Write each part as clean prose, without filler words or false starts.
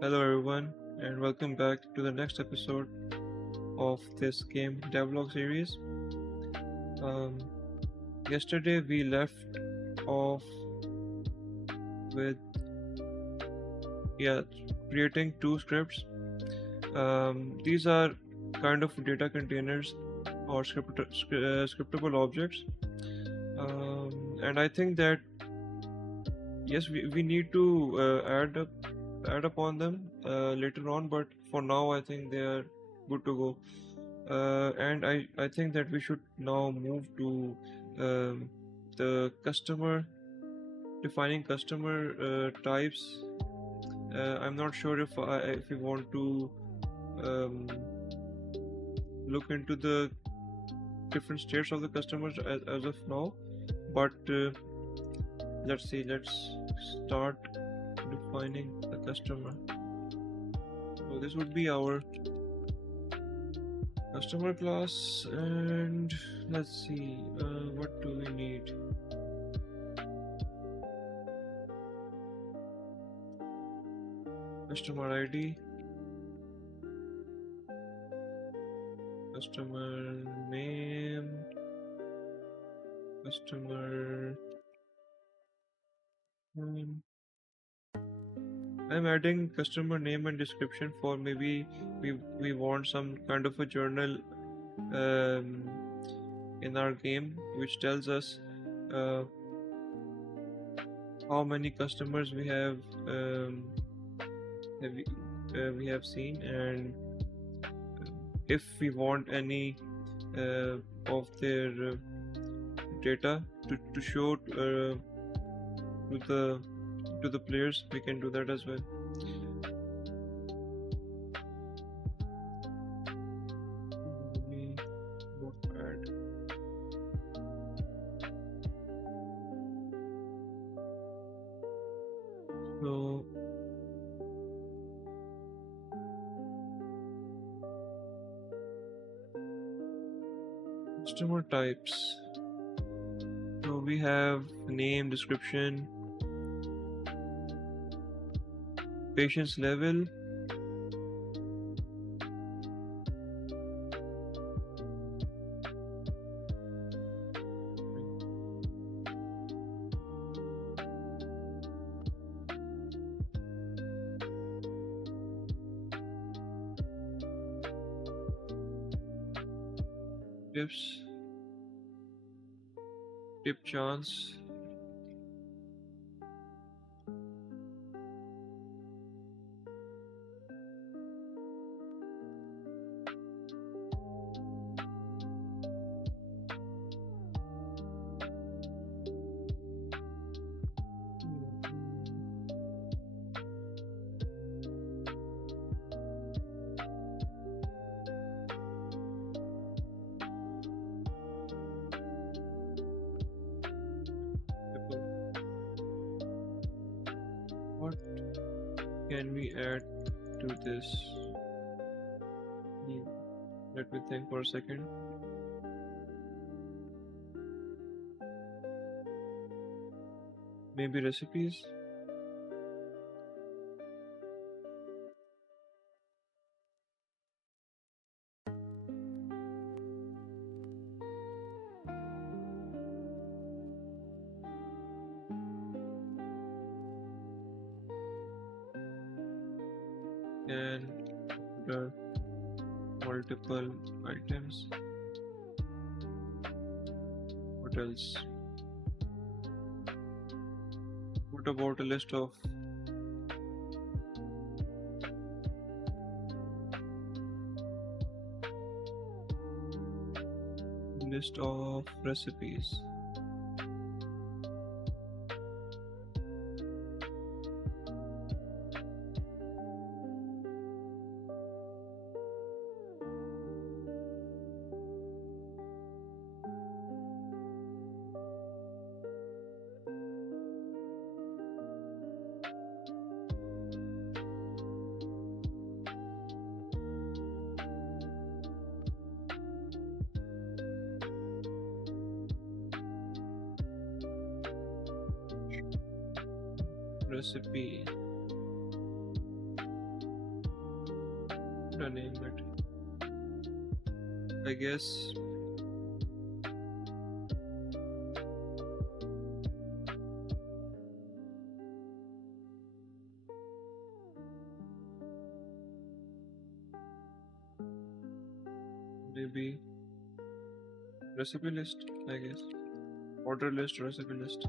Hello, everyone, and welcome back to the next episode of this game Devlog series. Um, Yesterday, we left off with yeah, creating two scripts. These are kind of data containers or scriptable objects, and I think that yes, we need to add upon them later on, but for now, I think they are good to go. And I think that we should now move to the customer defining customer types. I'm not sure if we want to um, look into the different states of the customers as of now, but let's see. Let's start defining the customer. So this would be our customer class, and let's see. What do we need? Customer ID, customer name, customer name. I'm adding customer name and description for maybe we want some kind of a journal um, in our game which tells us uh, how many customers we have seen, and if we want any of their data to show to the players, we can do that as well. We notepad. So customer types. So we have name, description, patience level, tips, tip chance, what can we add to this? Let me think for a second. Maybe recipes. And the multiple items. What else? What about a list of recipes? Recipe. should I name it? I guess maybe recipe list, I guess. Order list, recipe list.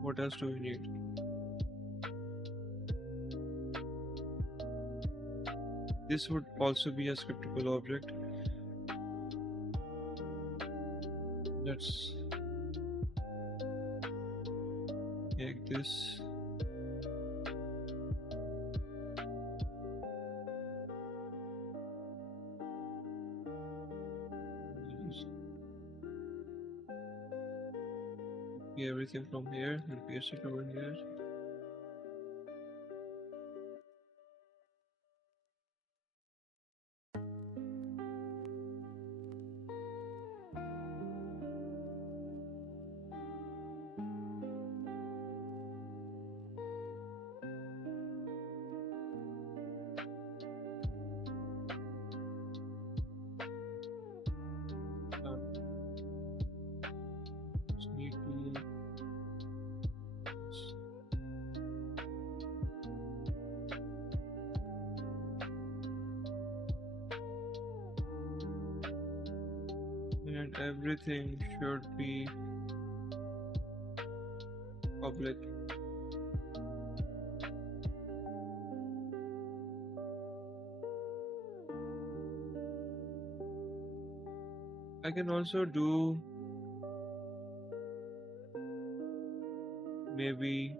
What else do we need? This would also be a scriptable object. Let's make this. Copy everything from here and paste it over here. Just need to and everything should be public. I can also do maybe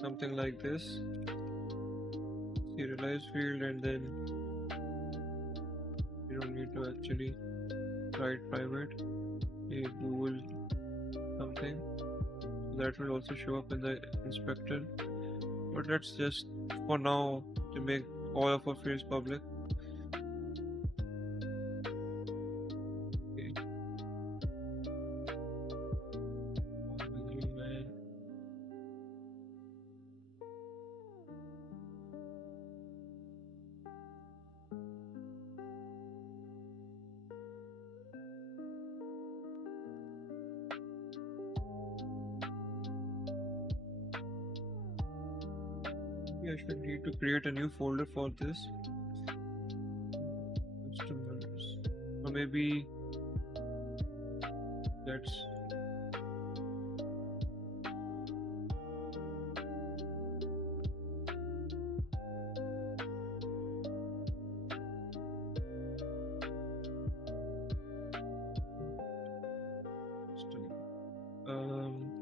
something like this, serialize field, and then you don't need to actually write private, a bool something, that will also show up in the inspector. But let's just for now to make all of our fields public. Okay. I should need to create a new folder for this. Customers. Or maybe let's um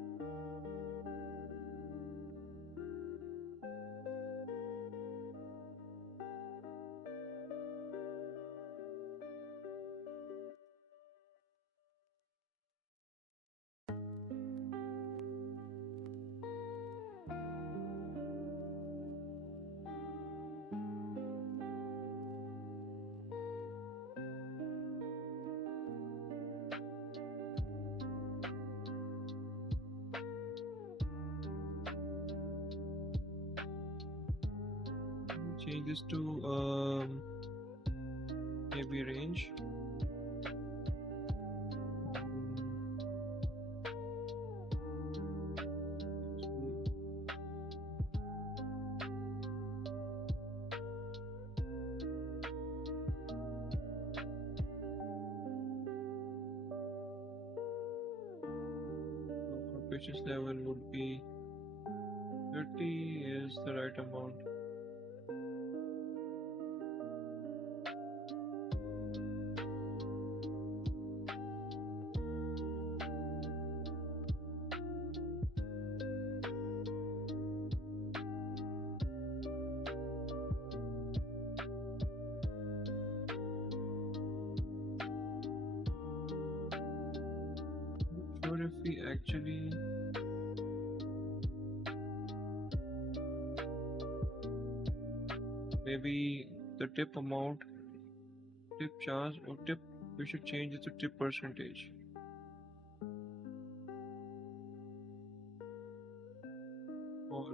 change this to maybe range. Patience level would be 30 is the right amount. Not sure if we actually maybe the tip amount, tip charge, or tip, we should change it to tip percentage. or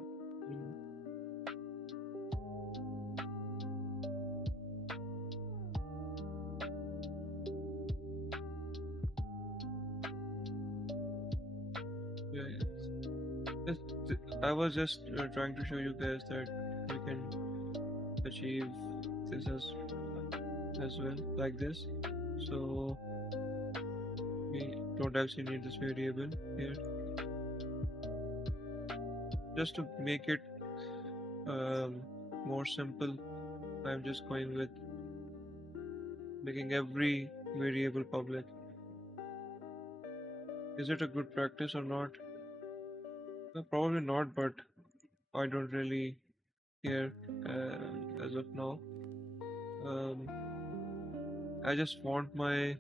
yeah, I was just trying to show you guys that we can achieve this as well like this. So we don't actually need this variable here. Just to make it more simple, I'm just going with making every variable public. Is it a good practice or not? Probably not, but I don't really care as of now. I just want my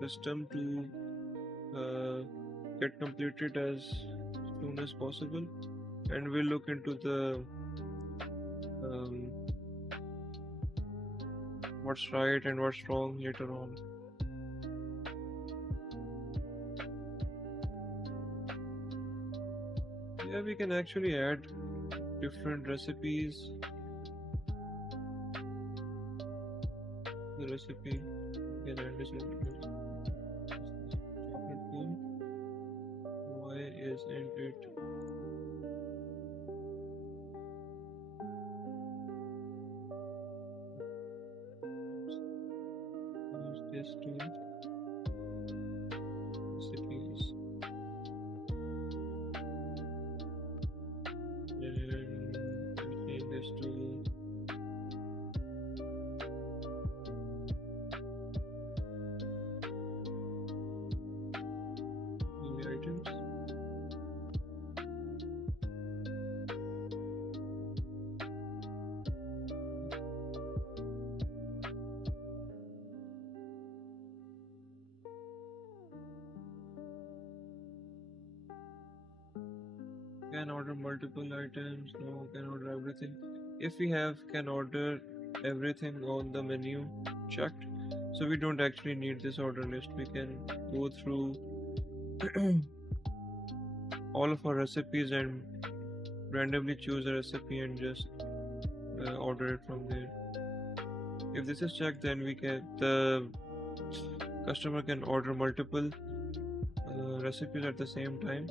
system to get completed as soon as possible, and we'll look into the um, what's right and what's wrong later on. Yeah, we can actually add different recipes. The recipe we can add this chocolate cone. Why isn't it? Use this to recipes. And change this to new items. Can order multiple items. No, can order everything. If we have can order everything on the menu checked, so we don't actually need this order list. We can go through all of our recipes and randomly choose a recipe and just order it from there. If this is checked, then the customer can order multiple recipes at the same time.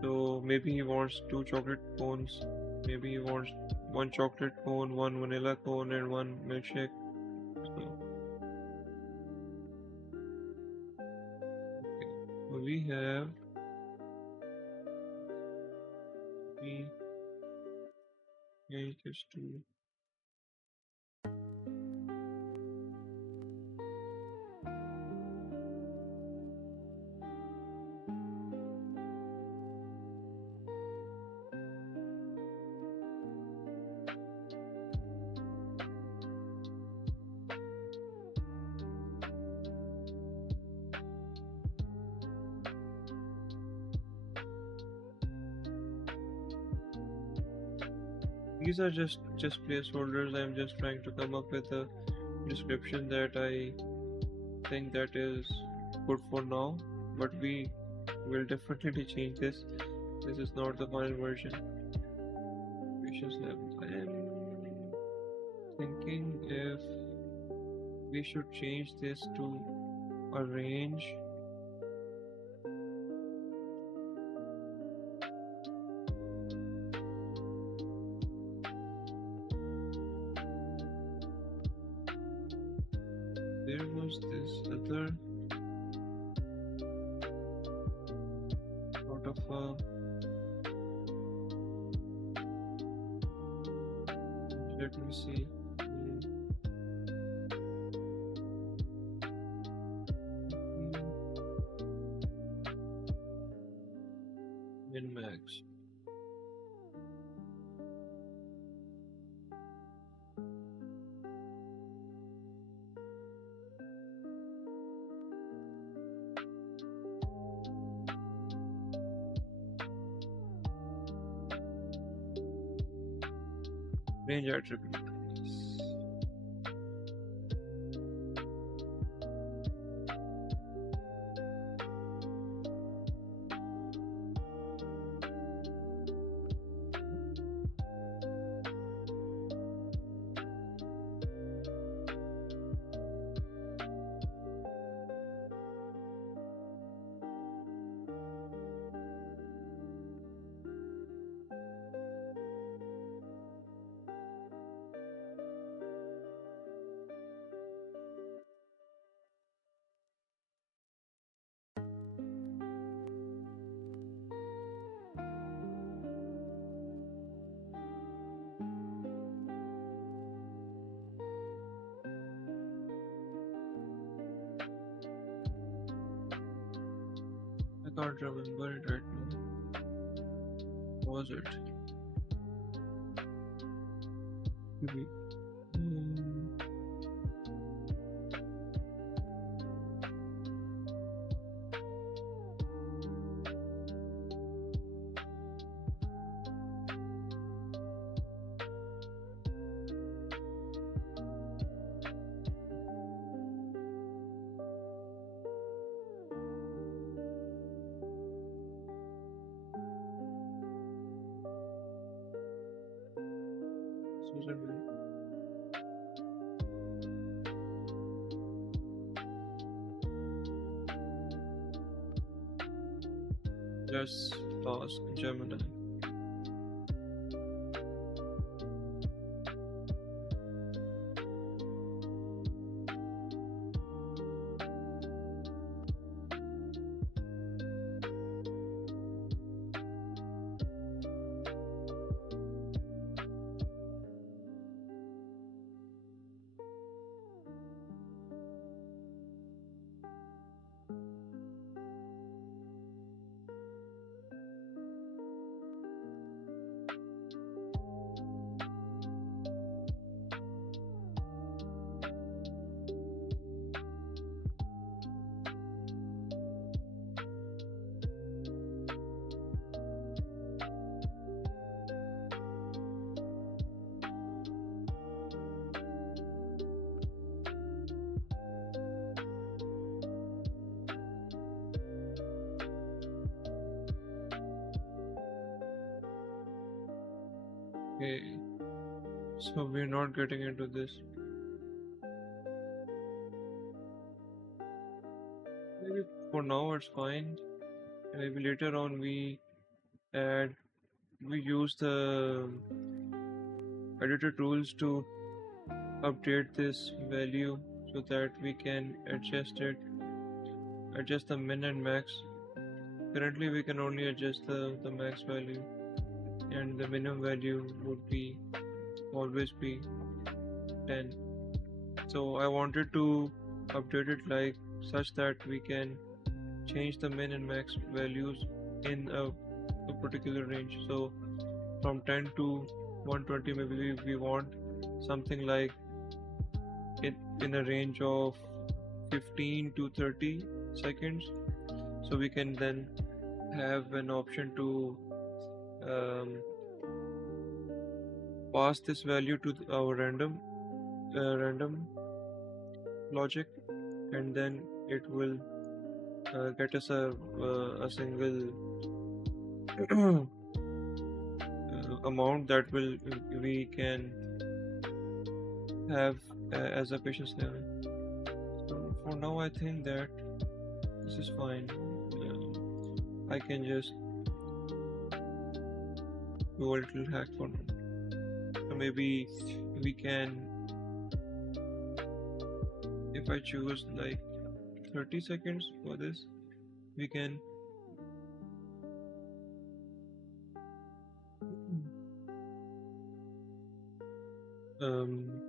So maybe he wants 2 chocolate cones, maybe he wants 1 chocolate cone, 1 vanilla cone, and 1 milkshake. So, okay. So we have we change this to these are just placeholders. I'm just trying to come up with a description that I think that is good for now, but we will definitely change this. This is not the final version. Patience level. I am thinking if we should change this to a range. There was this other sort of let me see. Min max. Range attribute. Can't remember it right now. Was it? Maybe. Let's ask Gemini. Okay, so we're not getting into this. Maybe for now it's fine. Maybe later on we use the editor tools to update this value so that we can adjust the min and max. Currently we can only adjust the max value, and the minimum value would be always be 10. So I wanted to update it like such that we can change the min and max values in a particular range. So from 10 to 120, maybe we want something like in a range of 15 to 30 seconds. So we can then have an option to pass this value to our random logic, and then it will get us a single amount that we can have as a patience level. So for now I think that this is fine. I can just do a little hack for now. So maybe we can, if I choose like 30 seconds for this, we can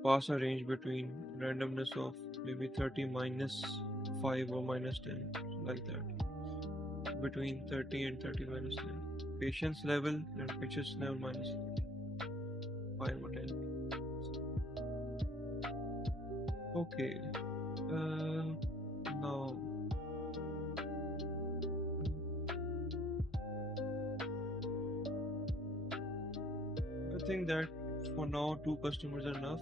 pass a range between randomness of maybe 30 minus 5 or minus 10, like that. Between 30 and 30 minus 10. Patience level and patience level minus 5 or 10. Okay. Now I think that for now 2 customers are enough,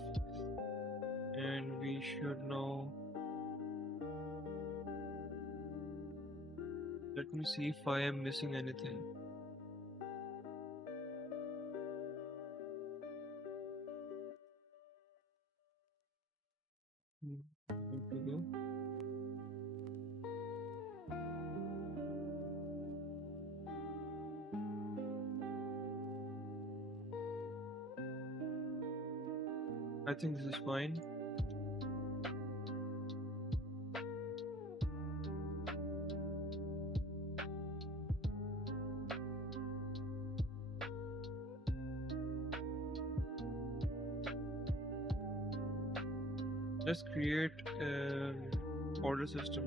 and we should now, let me see if I am missing anything. Good to go. I think this is fine. Let's create an order system.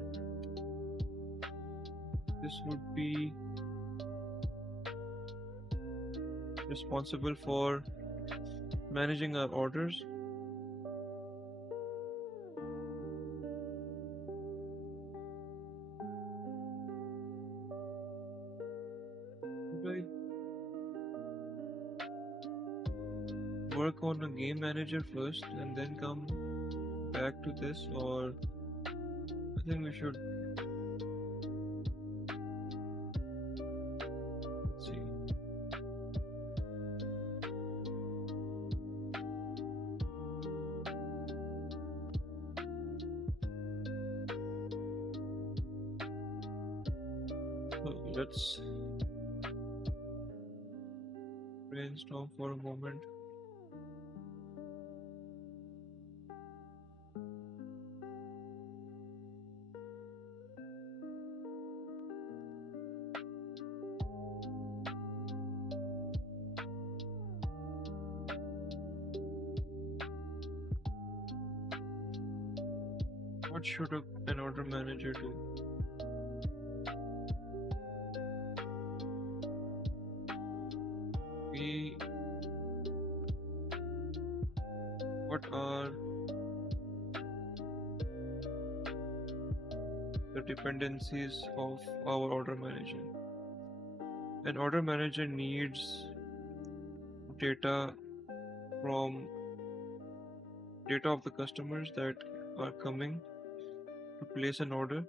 This would be responsible for managing our orders. Should I work on a game manager first and then come back to this, or I think we should see. So let's brainstorm for a moment. What should an order manager do? What are the dependencies of our order manager? An order manager needs data from data of the customers that are coming to place an order.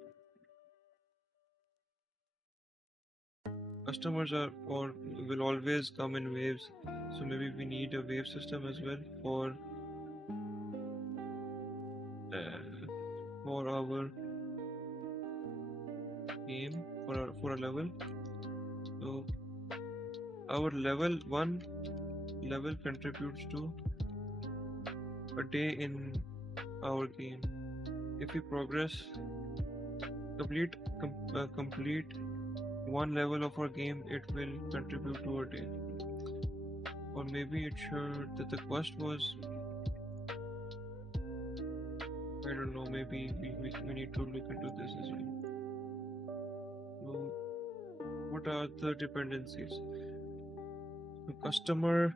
Customers are or will always come in waves, so maybe we need a wave system as well for our game, for a level. So our level 1 level contributes to a day in our game. If we complete one level of our game, it will contribute to a day. Or maybe it should that the quest was, I don't know, maybe we need to look into this as well. So what are the dependencies? The customer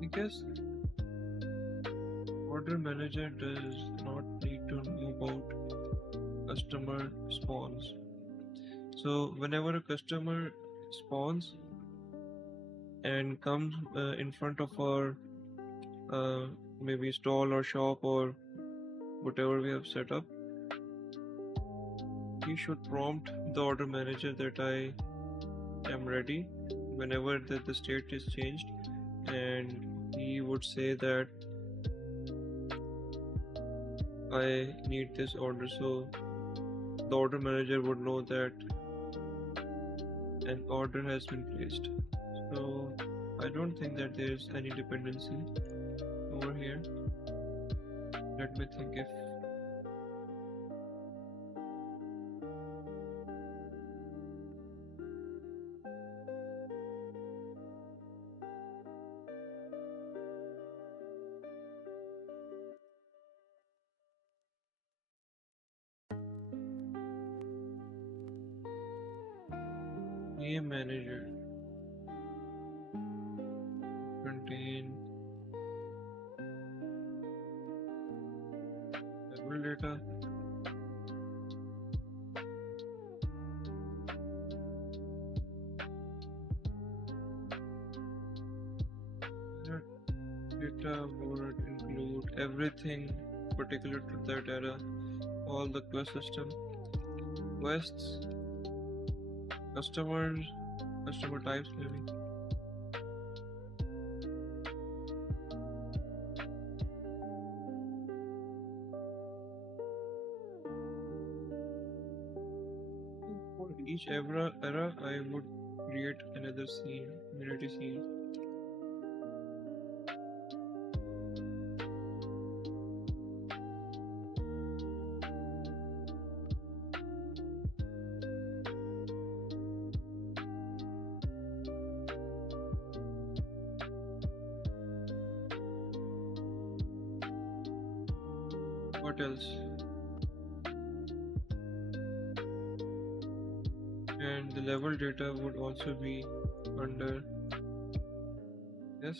I guess order manager does not need to know about customer spawns. So whenever a customer spawns and comes in front of our maybe stall or shop or whatever we have set up, he should prompt the order manager that I am ready whenever the state is changed, and he would say that I need this order, so the order manager would know that an order has been placed. So I don't think that there's any dependency over here. Let me think if game manager contain level data. That data would include everything particular to that era, all the quest system, quests, customers, customer types maybe. For each era I would create another scene, community scene. What else? And the level data would also be under this.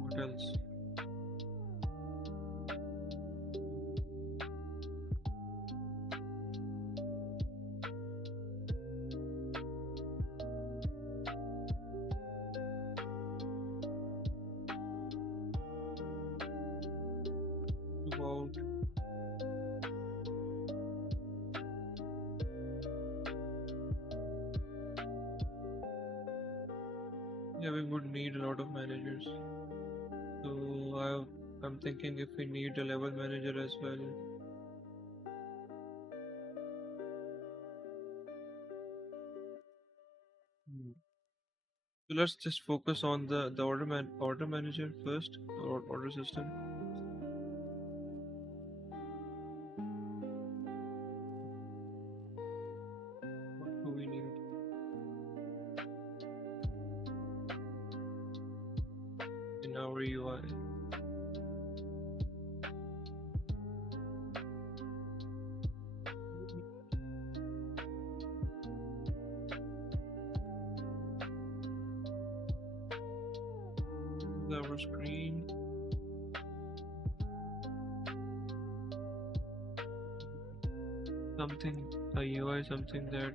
What else? About yeah, we would need a lot of managers. So I'm thinking if we need a level manager as well. So let's just focus on the order manager first, or order system. What do we need in our UI? This is our screen. Something a UI, something that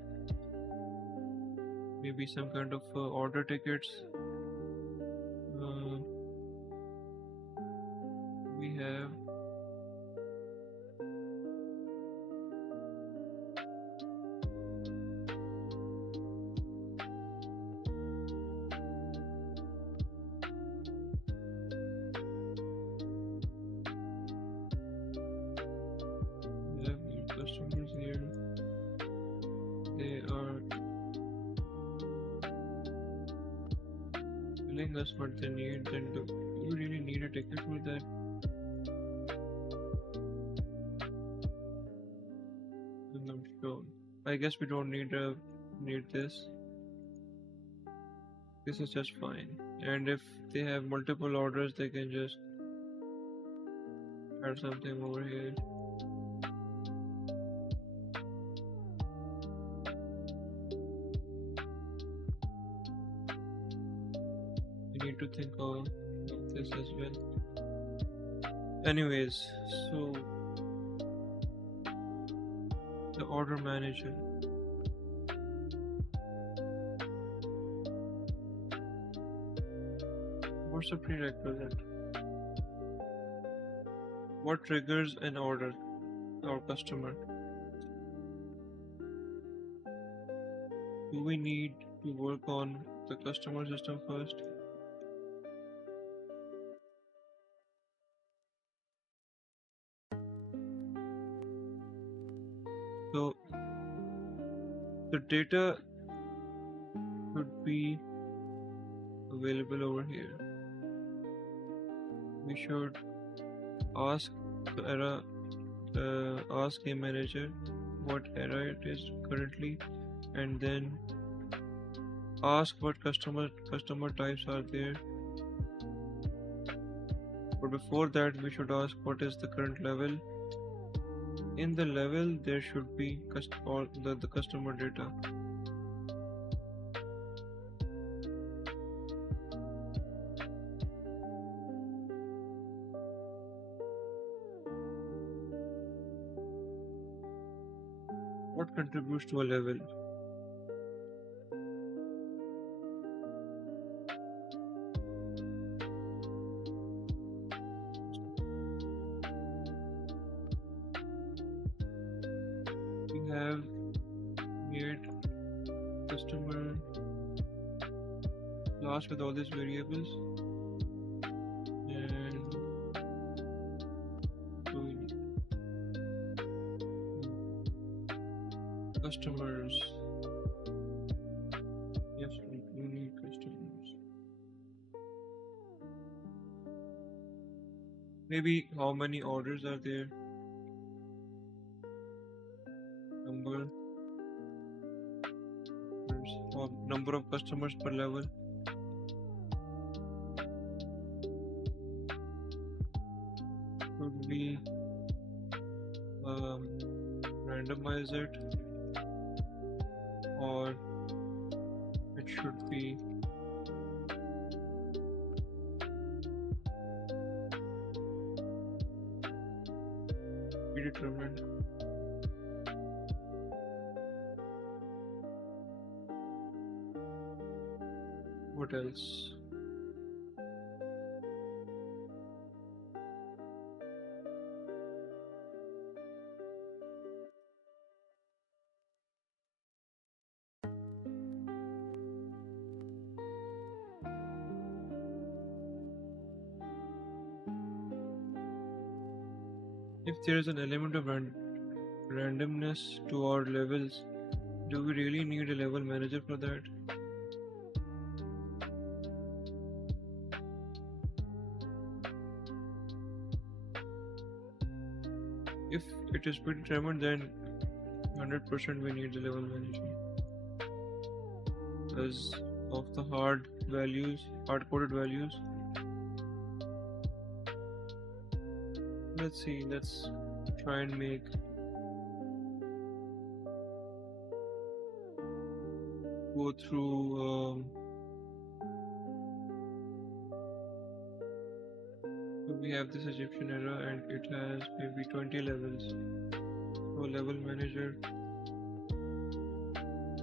maybe some kind of order tickets. Uh, we have new customers here. They are telling us what they need. Then do you really need a ticket for that? I'm not sure. I guess we don't need this. This is just fine. And if they have multiple orders, they can just add something over here. We need to think of this as well. Anyways, so the order manager. What's a prerequisite? What triggers an order or customer? Do we need to work on the customer system first? So the data should be available over here. We should ask the era, ask game manager what era it is currently, and then ask what customer types are there. But before that, we should ask what is the current level. In the level, there should be the customer data. What contributes to a level? We have made customer class with all these variables, and so we need customers. Yes, we need customers. Maybe how many orders are there? number of customers per level. Should we randomize it, or it should be predetermined? What else? If there is an element of randomness to our levels, do we really need a level manager for that? If it is predetermined, then 100% we need the level manager because of the hard-coded values. Let's see, let's try and go through so we have this Egyptian era and it has maybe 20 levels. So level manager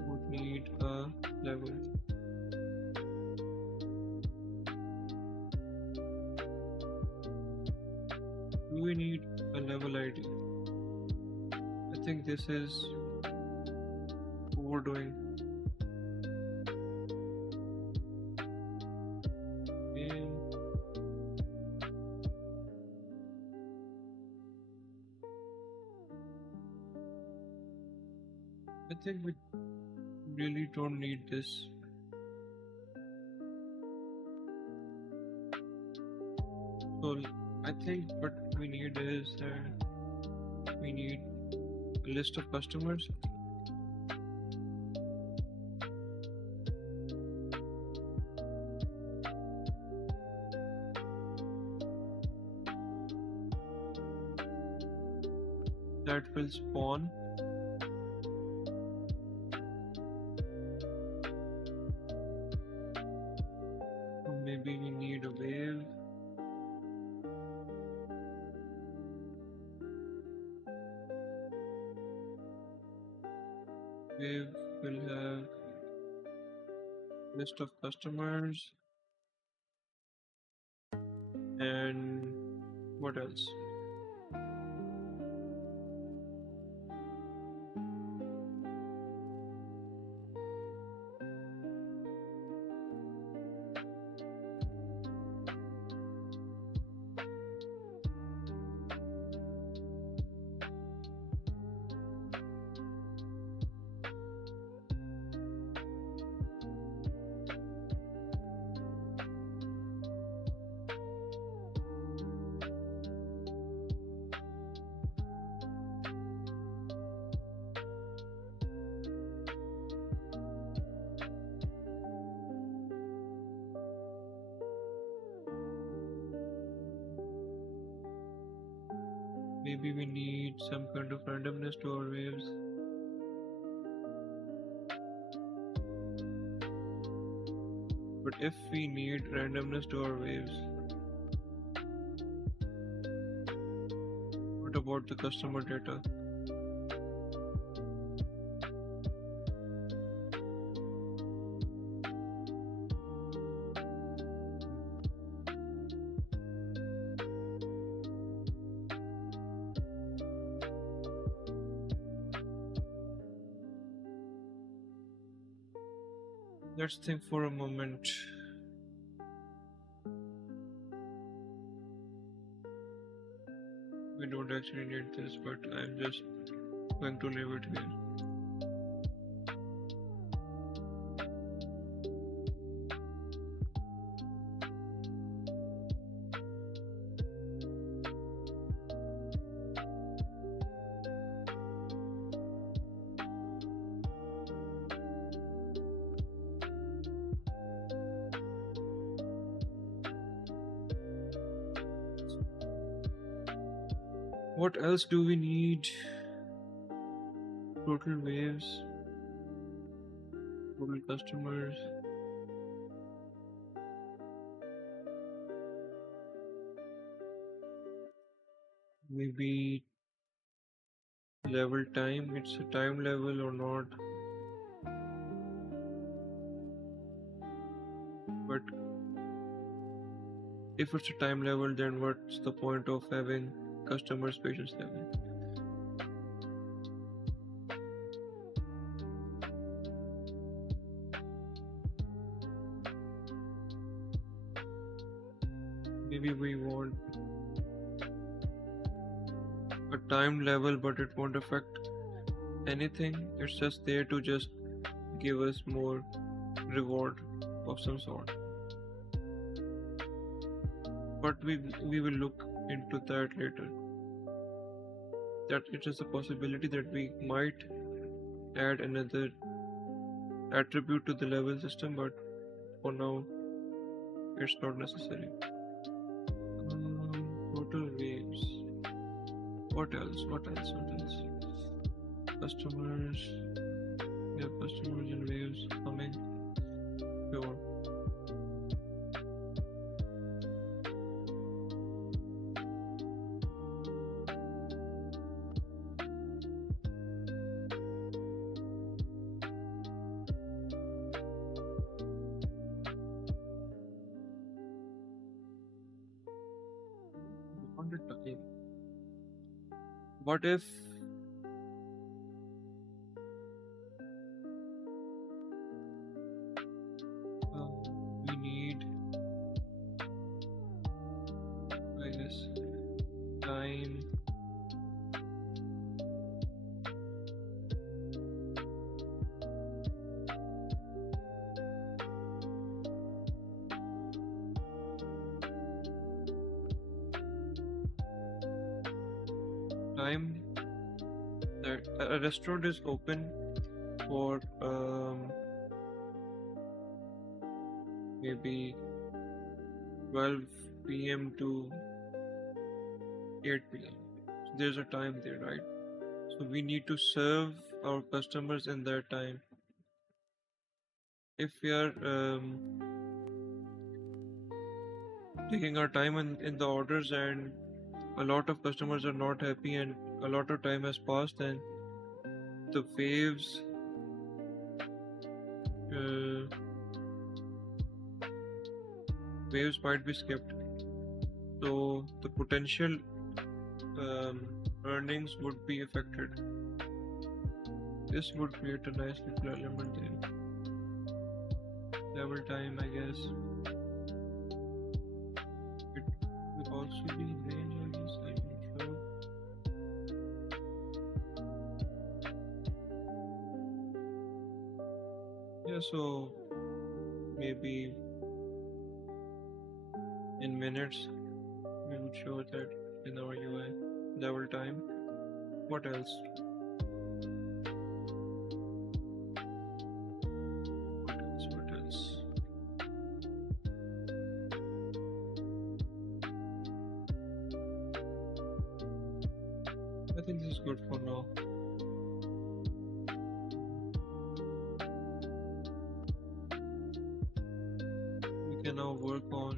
would need a level. Do we need a level ID? I think this is overdoing. I think we really don't need this. So I think what we need is we need a list of customers. That will spawn maybe we need a wave. Wave will have list of customers and what else? Maybe we need some kind of randomness to our waves. But if we need randomness to our waves, what about the customer data? Let's think for a moment. We don't actually need this, but I'm just going to leave it here. What else do we need? Total waves, total customers. Maybe level time. It's a time level or not? But if it's a time level, then what's the point of having customers patience level? Maybe we want a time level, but it won't affect anything. It's just there to just give us more reward of some sort. But we will look into that later. That it is a possibility that we might add another attribute to the level system, but for now it's not necessary. Total waves. What else? What else? What else? Customers. We have customers and waves coming. Sure. On the time. What if we need, I guess, time time that a restaurant is open for maybe 12 p.m. to 8 p.m. So there's a time there, right? So we need to serve our customers in that time. If we are taking our time in the orders and a lot of customers are not happy and a lot of time has passed, then the waves might be skipped. So the potential earnings would be affected. This would create a nice little element there. Level time, I guess. It will also be in range, I guess. I'm not sure. Yeah, so maybe in minutes we would show that in our UI. Level time. What else? What else? What else? I think this is good for now. We can now work on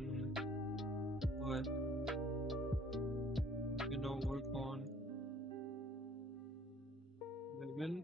what? We can now work on level.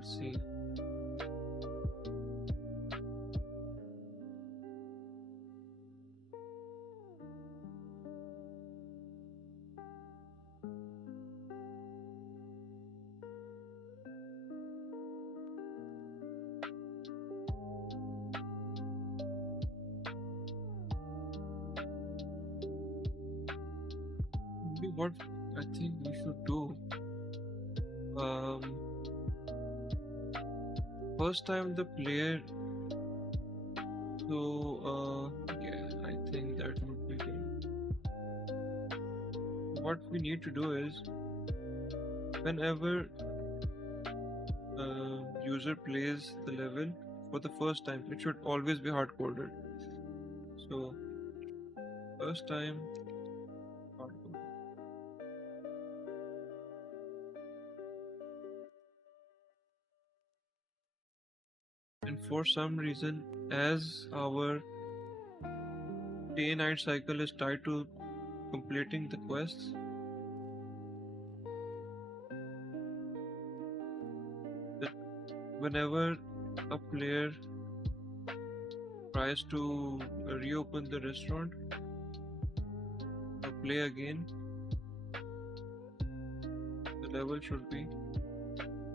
Let's see. Maybe what I think we should do. First time the player. So yeah, I think that would be good. What we need to do is whenever user plays the level for the first time, it should always be hard coded. So first time hard coded. And for some reason, as our day-night cycle is tied to completing the quests, that whenever a player tries to reopen the restaurant or play again, the level should be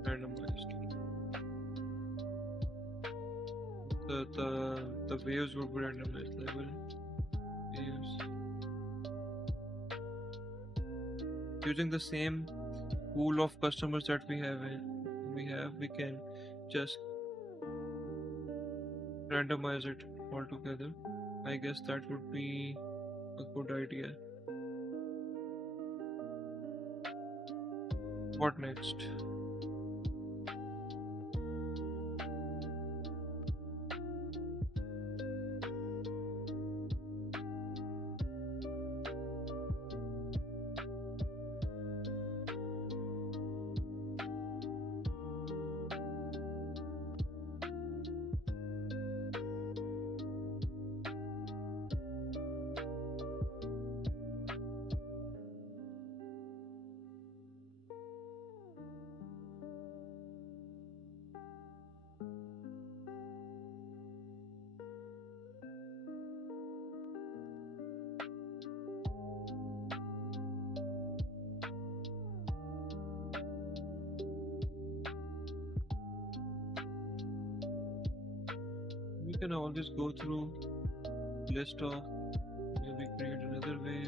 randomized. The waves would be randomized level waves. Using the same pool of customers that we we can just randomize it altogether. I guess that would be a good idea. What next? We can always go through list of maybe create another way.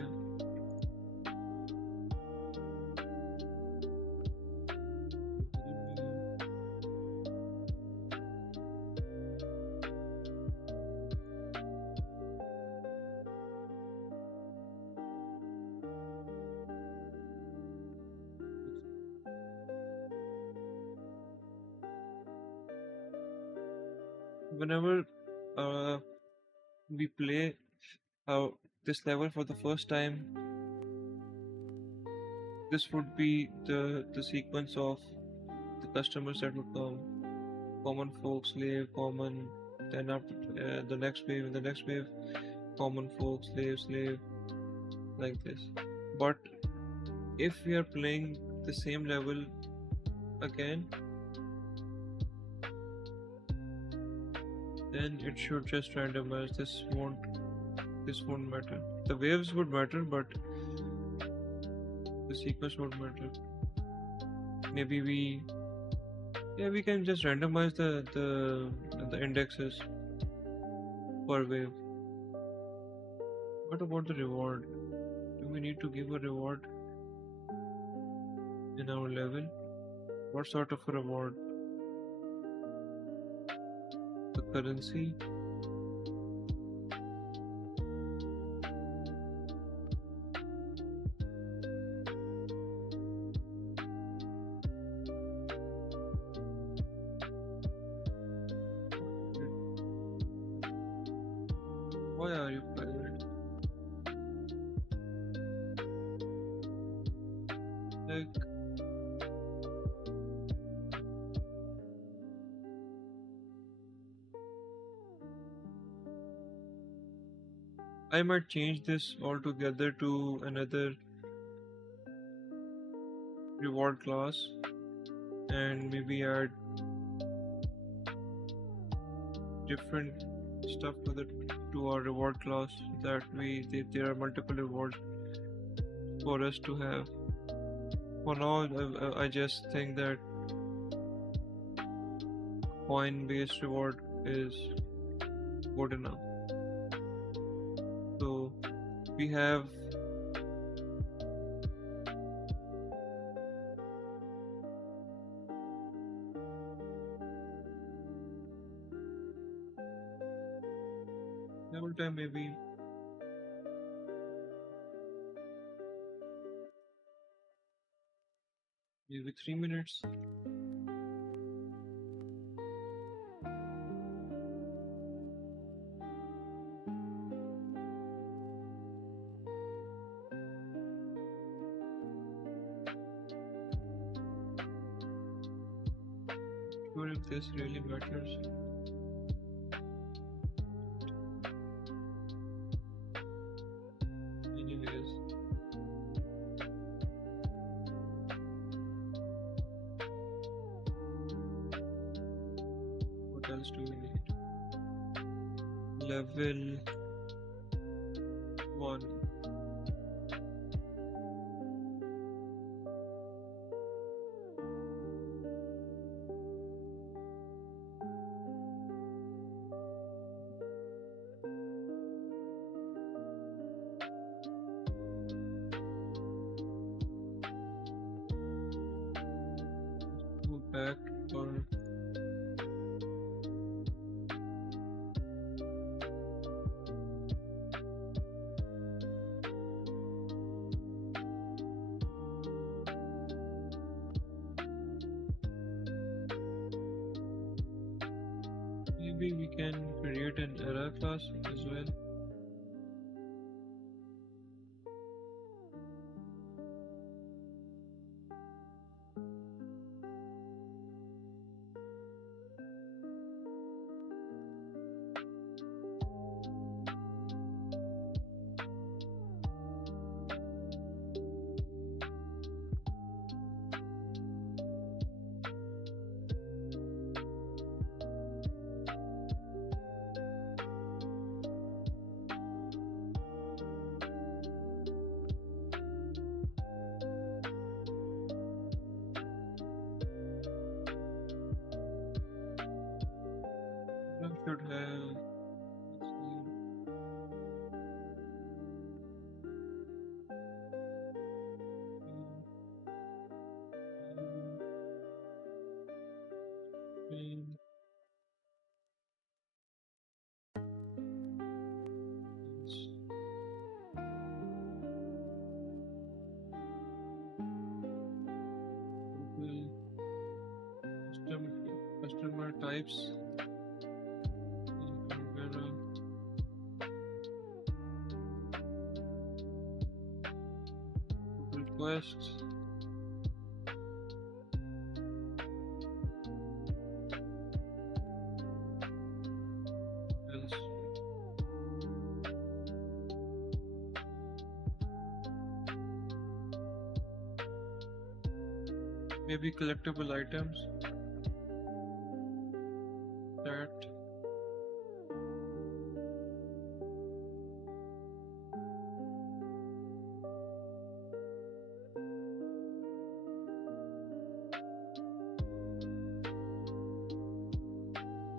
Whenever we play this level for the first time, this would be the sequence of the customers that would come: common folk, slave, common. Then after the next wave, common folk, slave, like this. But if we are playing the same level again, then it should just randomize. This won't matter. The waves would matter, but the sequence won't matter. Maybe we can just randomize the indexes per wave. What about the reward? Do we need to give a reward in our level? What sort of a reward? The currency? Why are you private? Like, I might change this altogether to another reward class. and maybe add different stuff to our reward class, that there are multiple rewards for us to have. For now, I just think that coin-based reward is good enough. So we have level time, maybe 3 minutes. Sure if this really matters. Anyways, what else do we need? Level 1. Go back or maybe we can create an era class as well. I should have, let's see. Customer types, requests, else. Maybe collectible items, that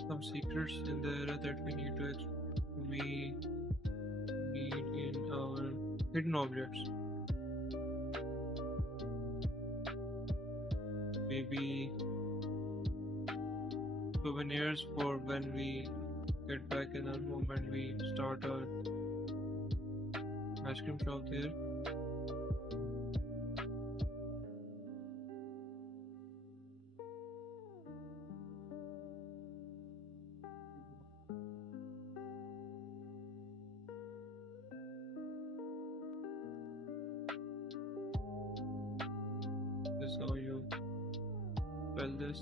some secrets in the era that we need in our hidden objects. Maybe souvenirs for when we get back in our home and we start our ice cream shop there. This is how you spell this.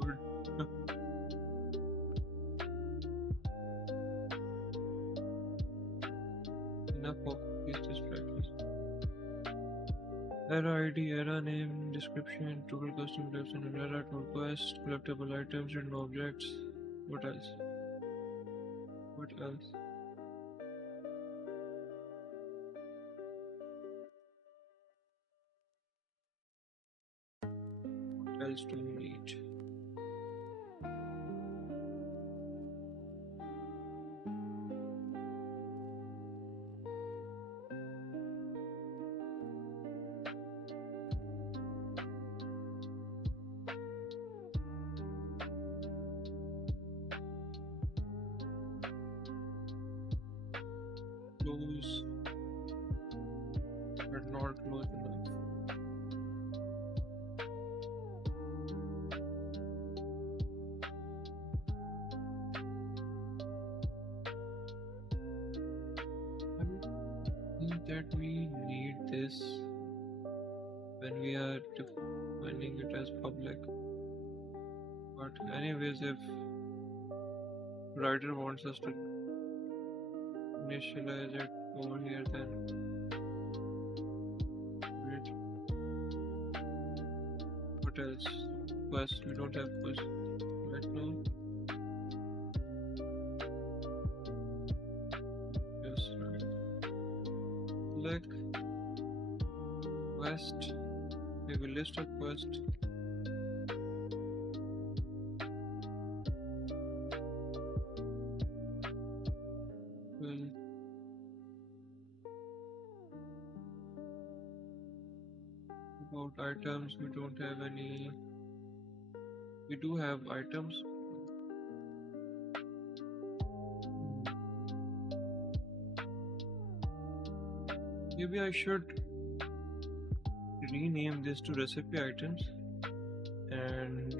Good. Era ID, era name, description, tool custom types and era tool quest, collectible items and objects. What else? What else? What else do we need? Close, but not close enough. I think that we need this when we are defining it as public. But anyways, if writer wants us to initialize it over here, then great. What else? Quest. We don't have quest right now. Yes, right. Click quest. We have a list of quest. Well, about items, we don't have any. We do have items. Maybe I should rename this to recipe items and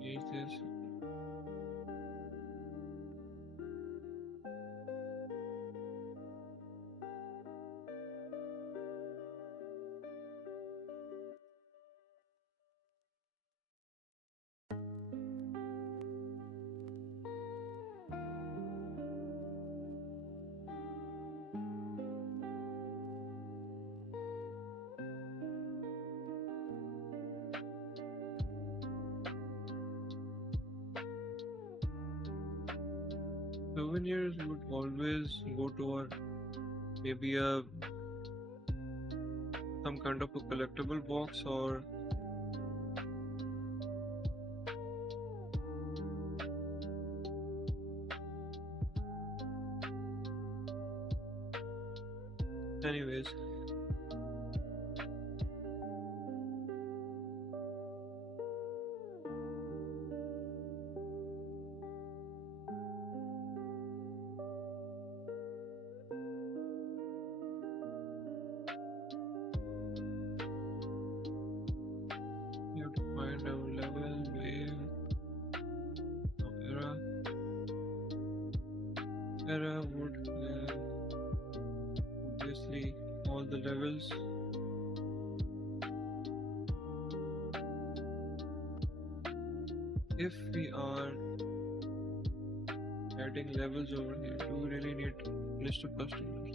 change this. Souvenirs would always go to maybe some kind of a collectible box or anyways. You have to find a level, wave, era. Era would have obviously all the levels. If we are adding levels over here, do we really need list of customers?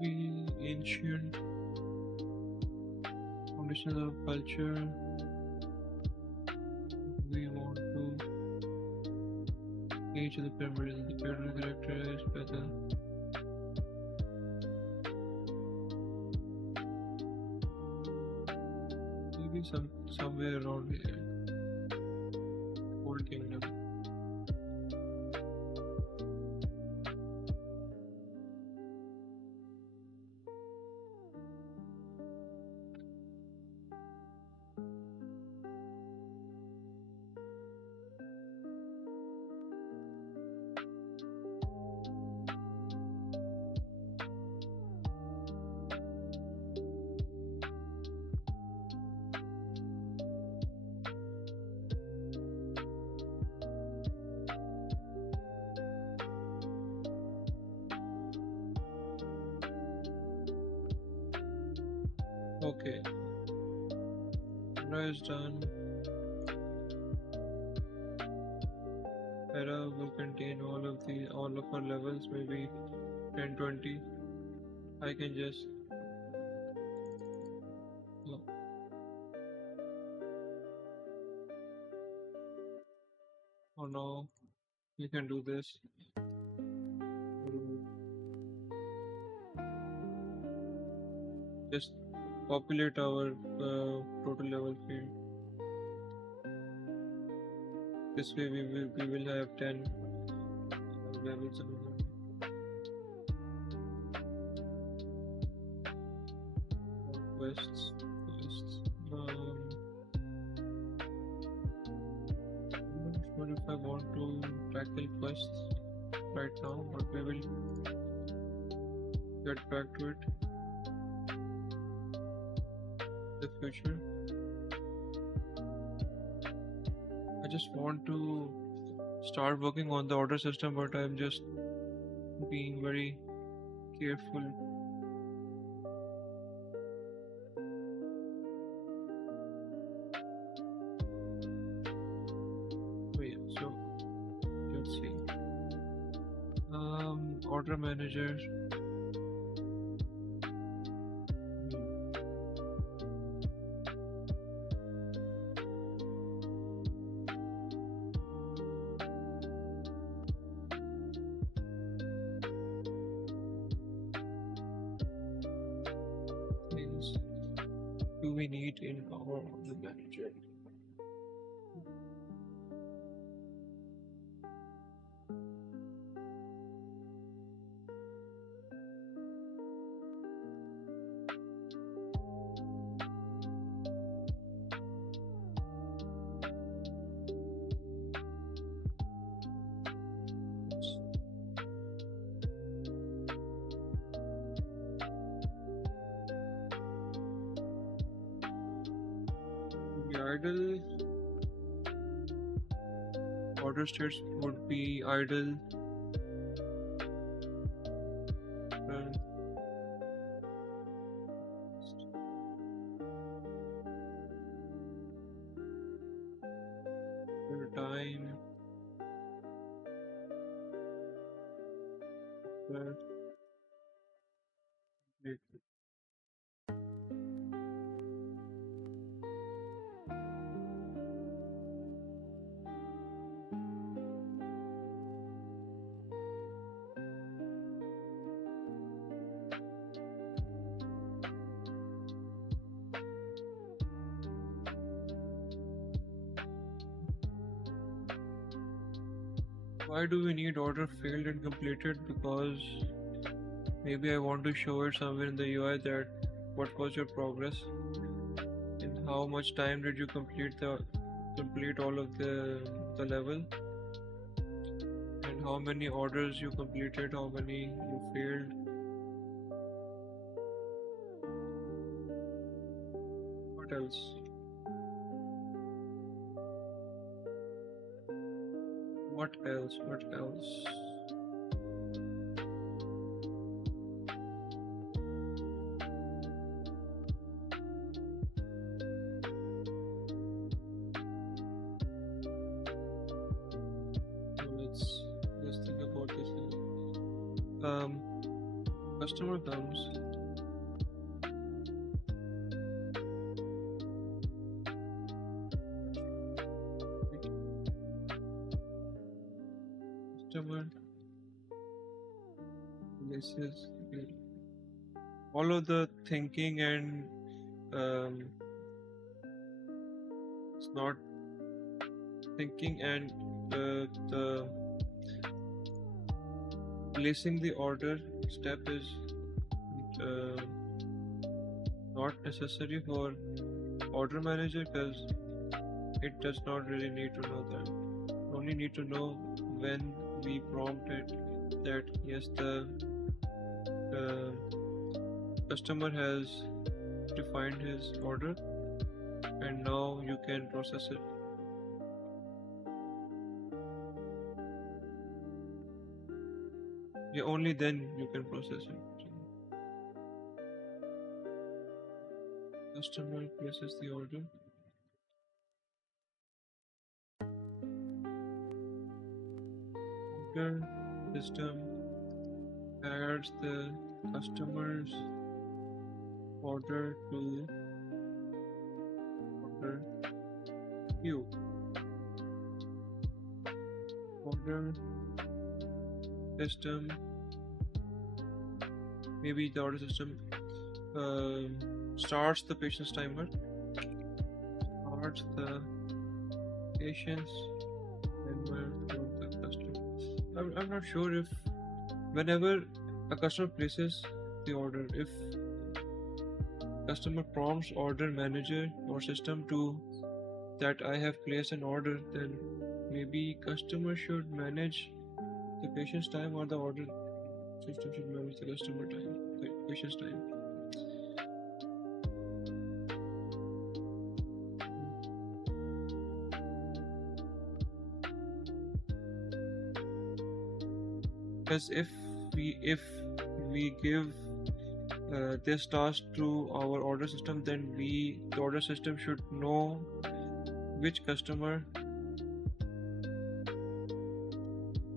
Maybe ancient foundations of culture. We want to each of the pyramids is the pyramid characterized by the maybe somewhere around here. Old kingdom. Okay, era is done. Era will contain all of our levels, maybe 10, 20. I can just oh, oh no, we can do this. Just populate our total level field. This way we will have 10 levels available. Quests. I'm not sure if I want to tackle quests right now, but we will get back to it in the future. I just want to start working on the order system, but I'm just being very careful. Wait, so let's see. Order manager. Things do we need in our order manager? Idle order states would be idle time why do we need order failed and completed? Because maybe I want to show it somewhere in the UI that what was your progress and how much time did you complete all of the level, and how many orders you completed, how many you failed. What else? What else? What else? Let's think about this. Customer comes, customer places, follow the thinking and it's not thinking and the placing the order step is uh, not necessary for order manager because it does not really need to know that. Only need to know when we prompt it that yes, the uh, customer has defined his order and now you can process it. Yeah, only then you can process it. Customer places the order. Order system adds the customer's order to order queue. Order system, maybe the order system starts the patient's timer, starts the patient's timer for the customer. I'm not sure if whenever a customer places the order, if customer prompts order manager or system to that I have placed an order, then maybe customer should manage the patient's time or the order system should manage the customer time, the patient's time. Because if we give this task to our order system, then the order system should know which customer.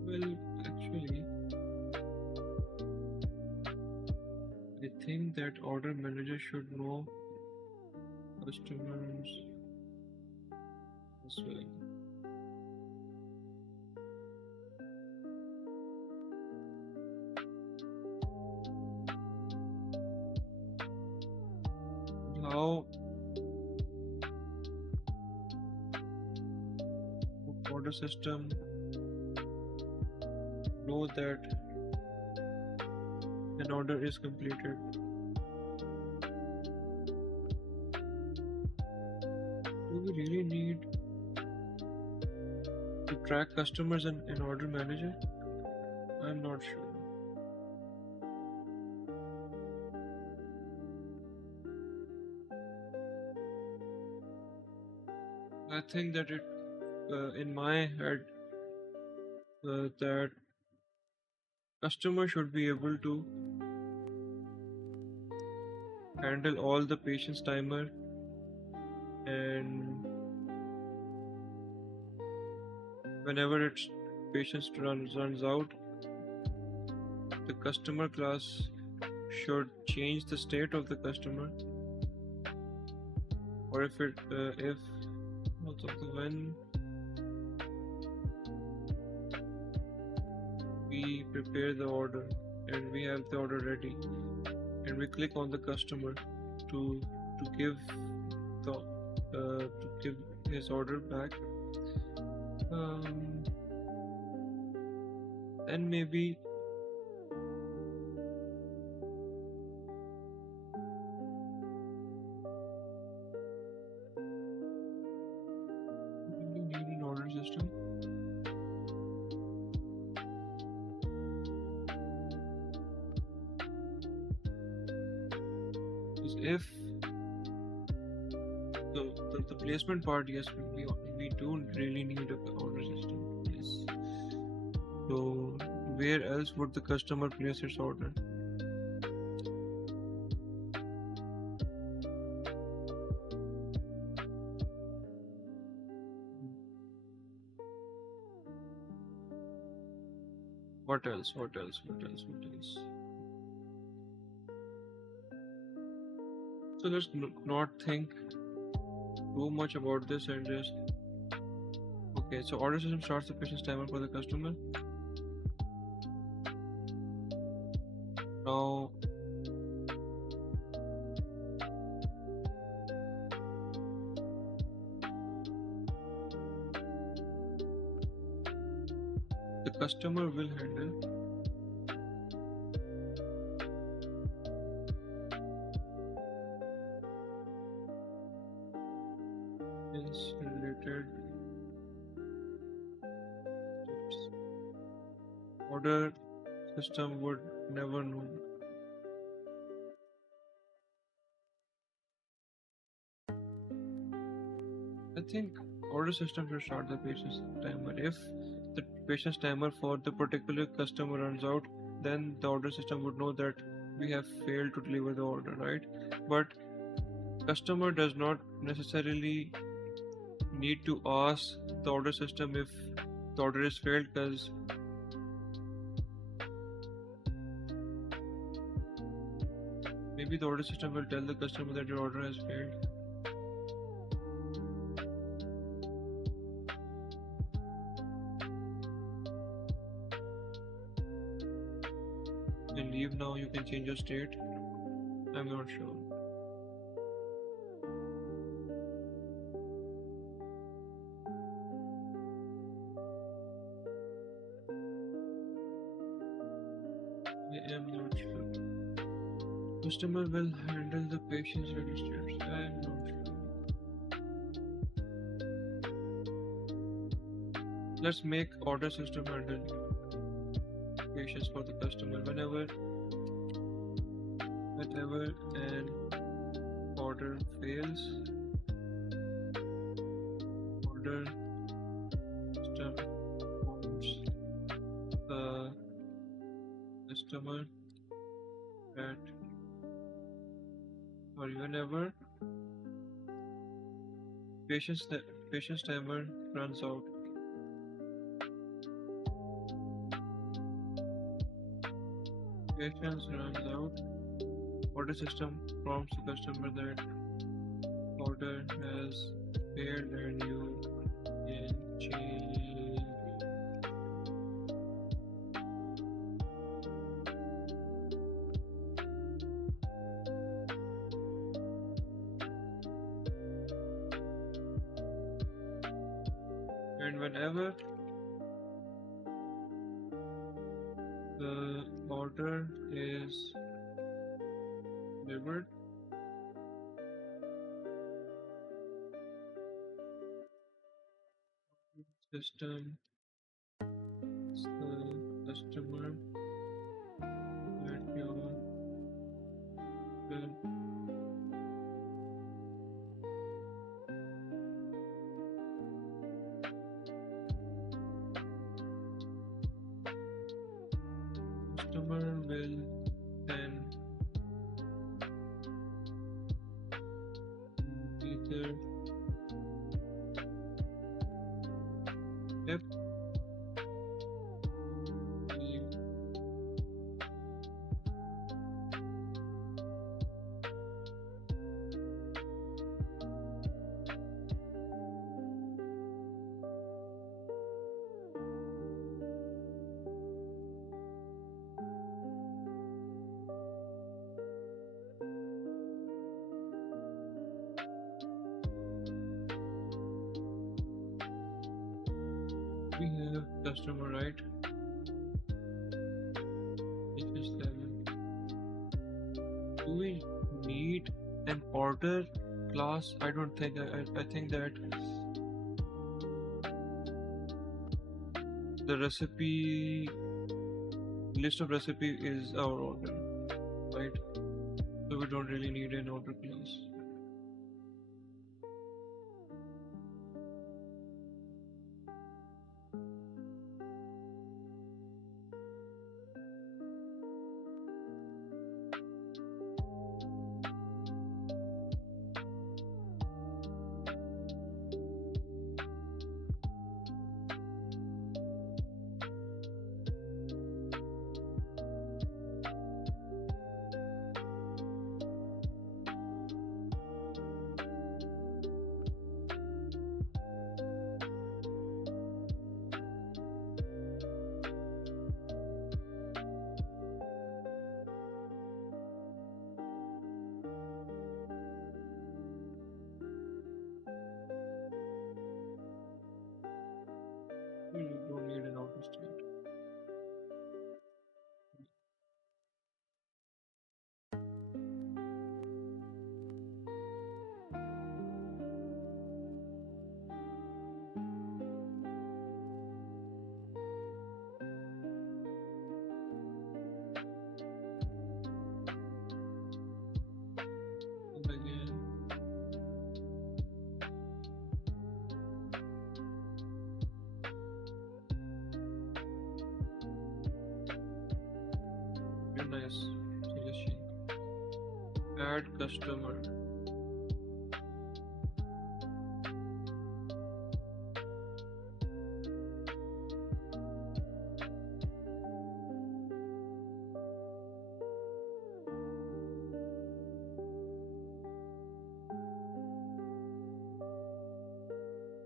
Well, actually, I think that order manager should know customers as well. How order system know that an order is completed? Do we really need to track customers in order manager? I'm not sure. I think that it in my head that customer should be able to handle all the patient's timer, and whenever its patients runs out, the customer class should change the state of the customer, or if when we prepare the order and we have the order ready and we click on the customer to give the to give his order back, then maybe you need an order system. Because if the placement part, yes, we do really need an order system. Yes. So where else would the customer place its order? What else? What else? What else? What else? So let's not think too much about this and just okay. So order system starts the patience timer for the customer. Now the customer will handle its related steps. Order system would never know. I think order system should start the patience timer. If the patience timer for the particular customer runs out, then the order system would know that we have failed to deliver the order, right? But customer does not necessarily need to ask the order system if the order is failed, because maybe the order system will tell the customer that your order has failed. And leave now, you can change your state. I'm not sure. I am not sure. Customer will handle the patient's ready steps. I am not sure. Let's make order system handle patience for the customer. Whenever an order fails, order system informs the customer that or whenever patience timer runs out. Patience runs out. Order system prompts the customer that order has failed and you can change it. And whenever the order is delivered, system the customer that your bill customer will then either if leave we have customer right. Patience level. Do we need an order class? I don't think. I think that the recipe list of recipe is our order, right? So we don't really need an order class. Yes, suggestion. Add customer.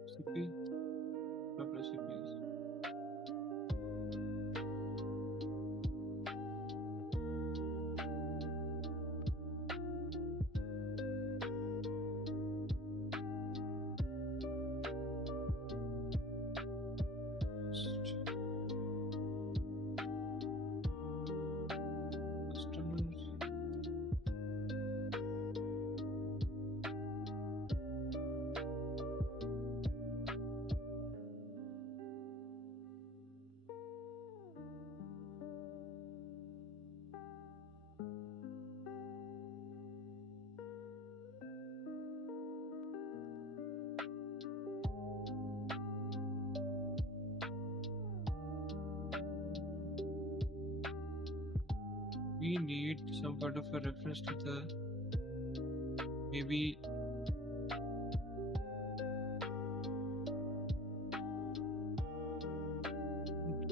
Recipe of recipes. Customers. We need some kind of a reference to the maybe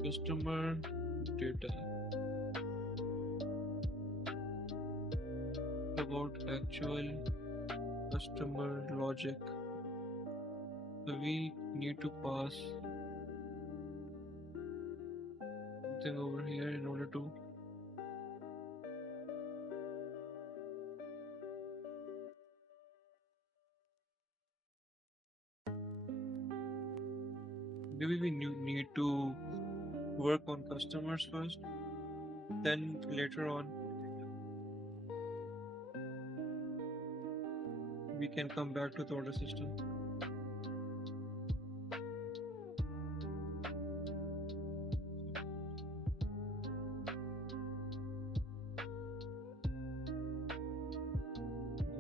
customer data about actual customer logic. So we need to pass something over here in order to maybe we need to work on customers first, then later on we can come back to the order system.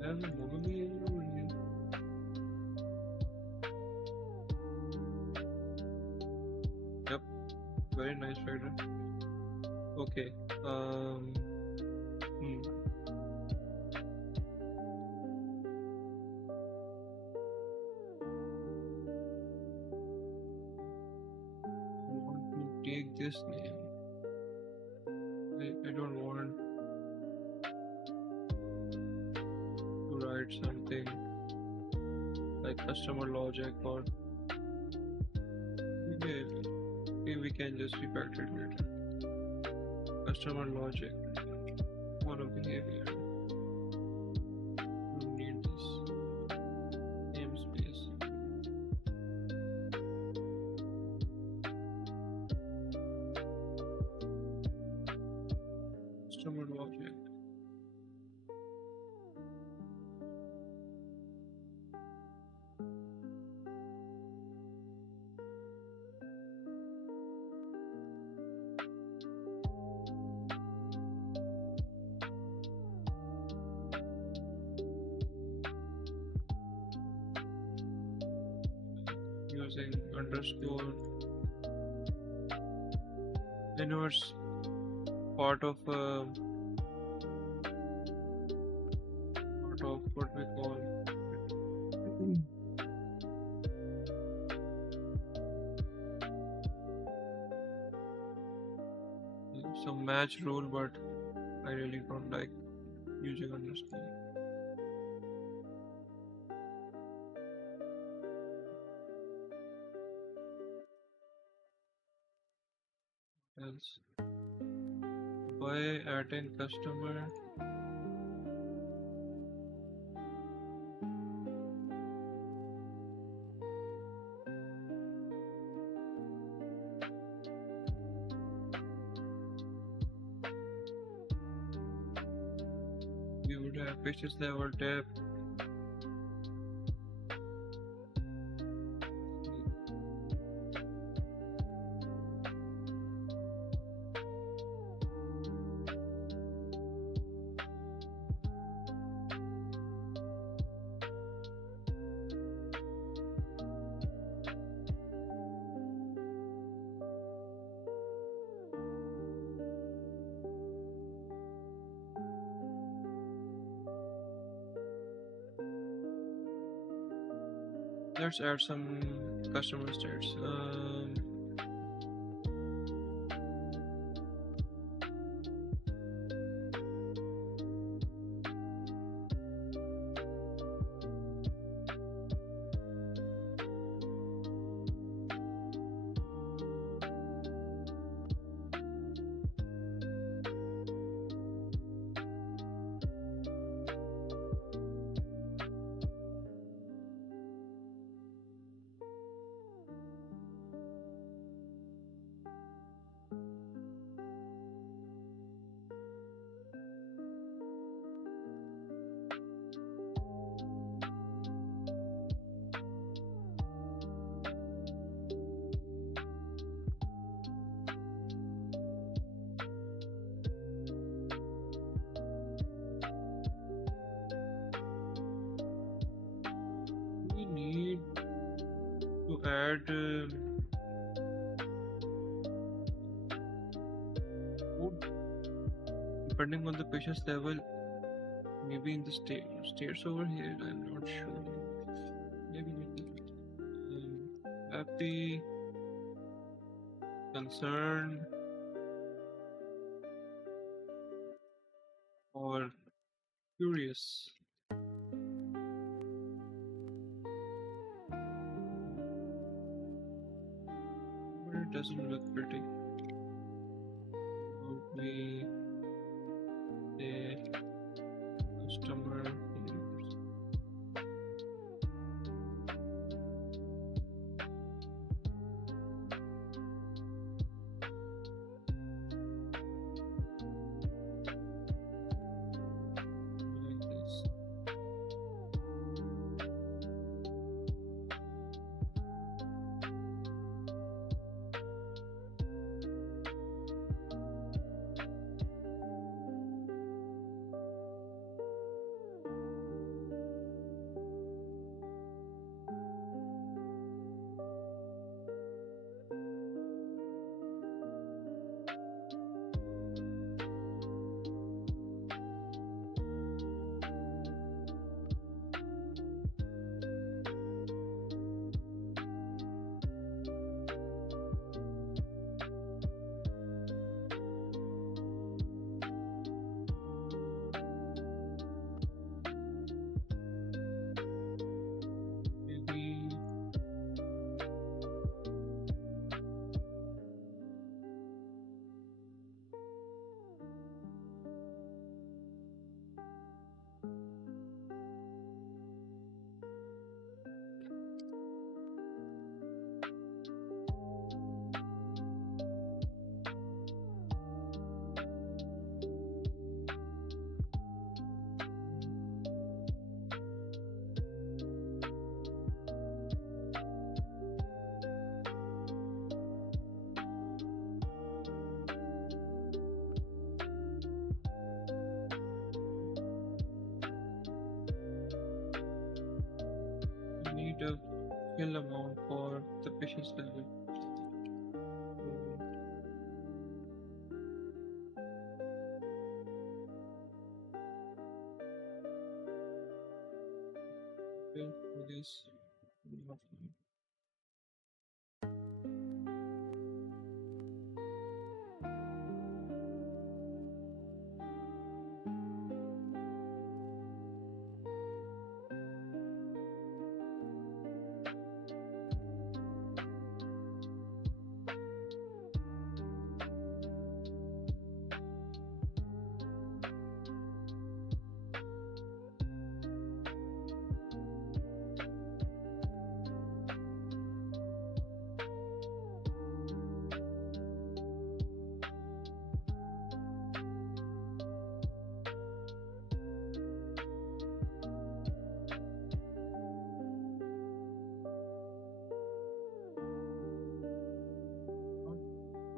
Have a movie over here. Yep, very nice writer. Okay. Hmm. I want to take this name. I don't want to write something like customer logic or maybe we can just refactor it later. Customer logic. Model behavior. We need this namespace. Customer logic. Using underscore. I know it's part of what we call some match rule, but I really don't like using underscore. Else by adding customer we would have pages level tab. let's add some customer stats. We need to add food depending on the patient's level. Maybe in the states over here, I'm not sure. Maybe happy, concerned, or curious. But it doesn't look pretty. Would we say customer? Like this. Maybe we need a fill amount for the patient's level. Fill for this.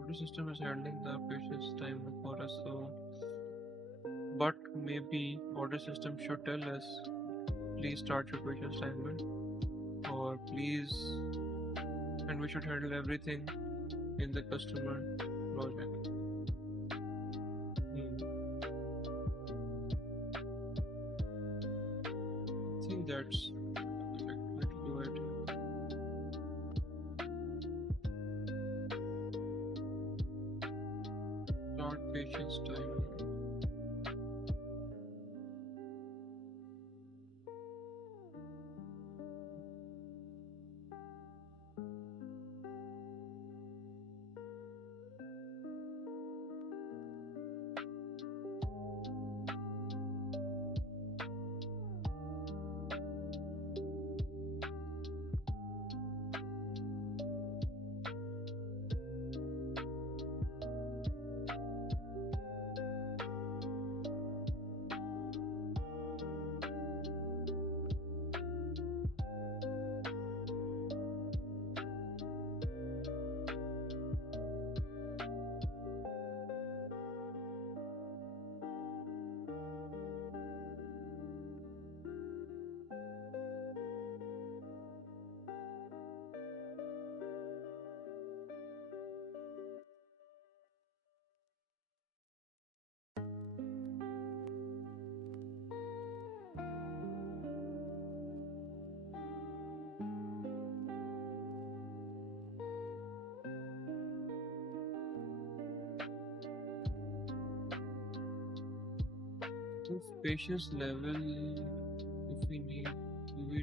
The system is handling the patient's timer for us, so but maybe order system should tell us, please start your patient's timer, or please, and we should handle everything in the customer project. I think that's perfect way to do it. Start patience timer. If patience level, if we need, do we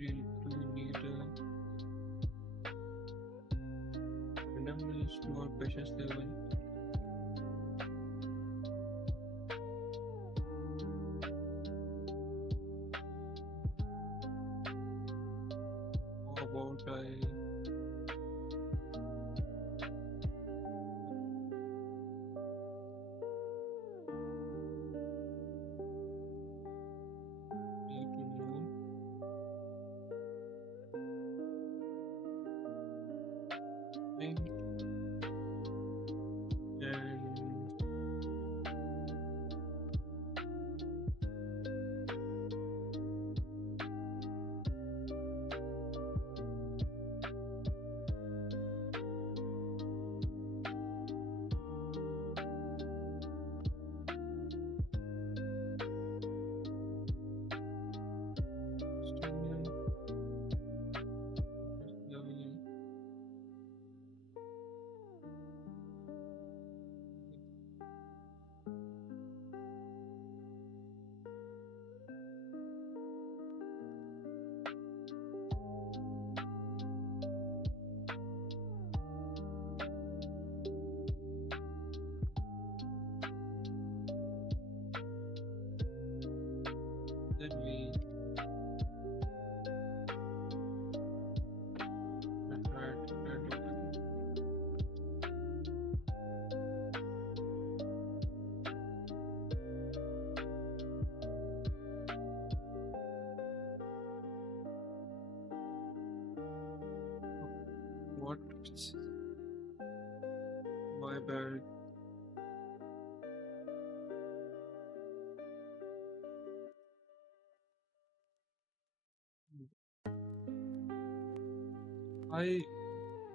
need randomness to our patience level? How about I need to know thing and stimulus level. Then we try to kind of what? My bad. I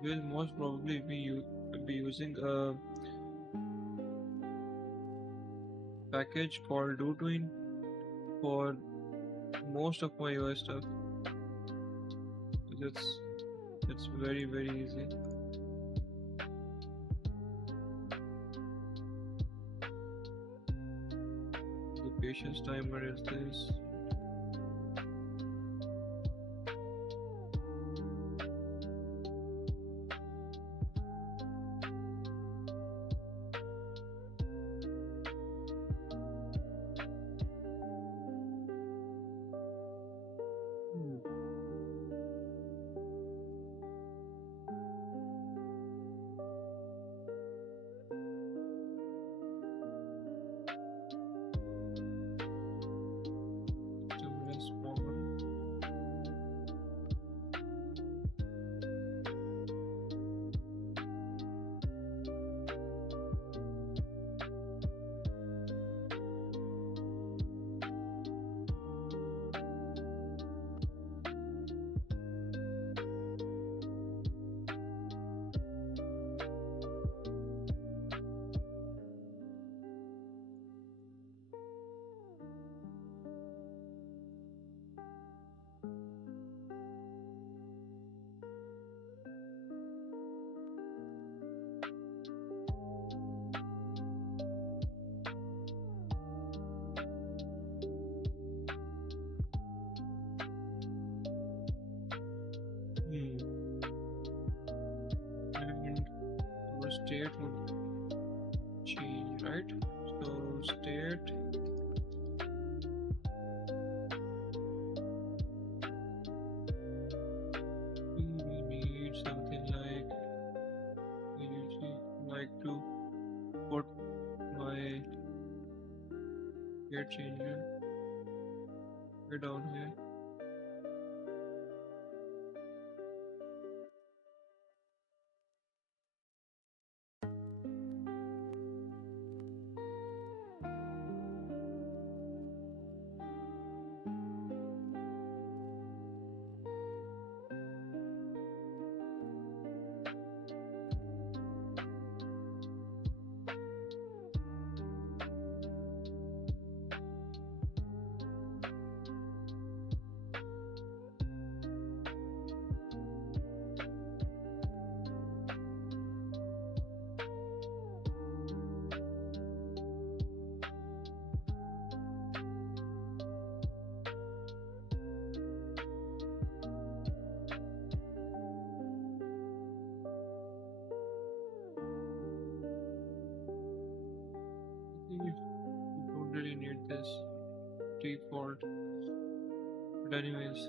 will most probably be using a package called DoTween for most of my UI stuff. It's very easy. The patience timer is this. state would change, right? So state we need something like I usually like to put my state changer way down here. We don't really need this default, but anyways,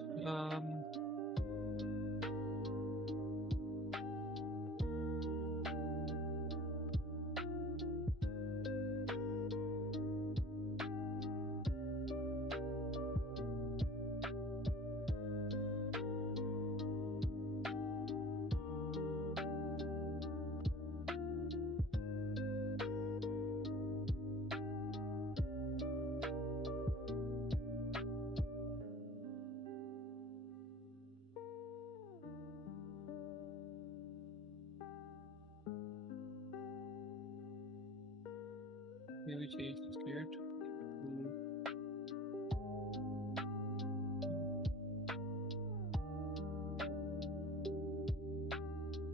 maybe change the state to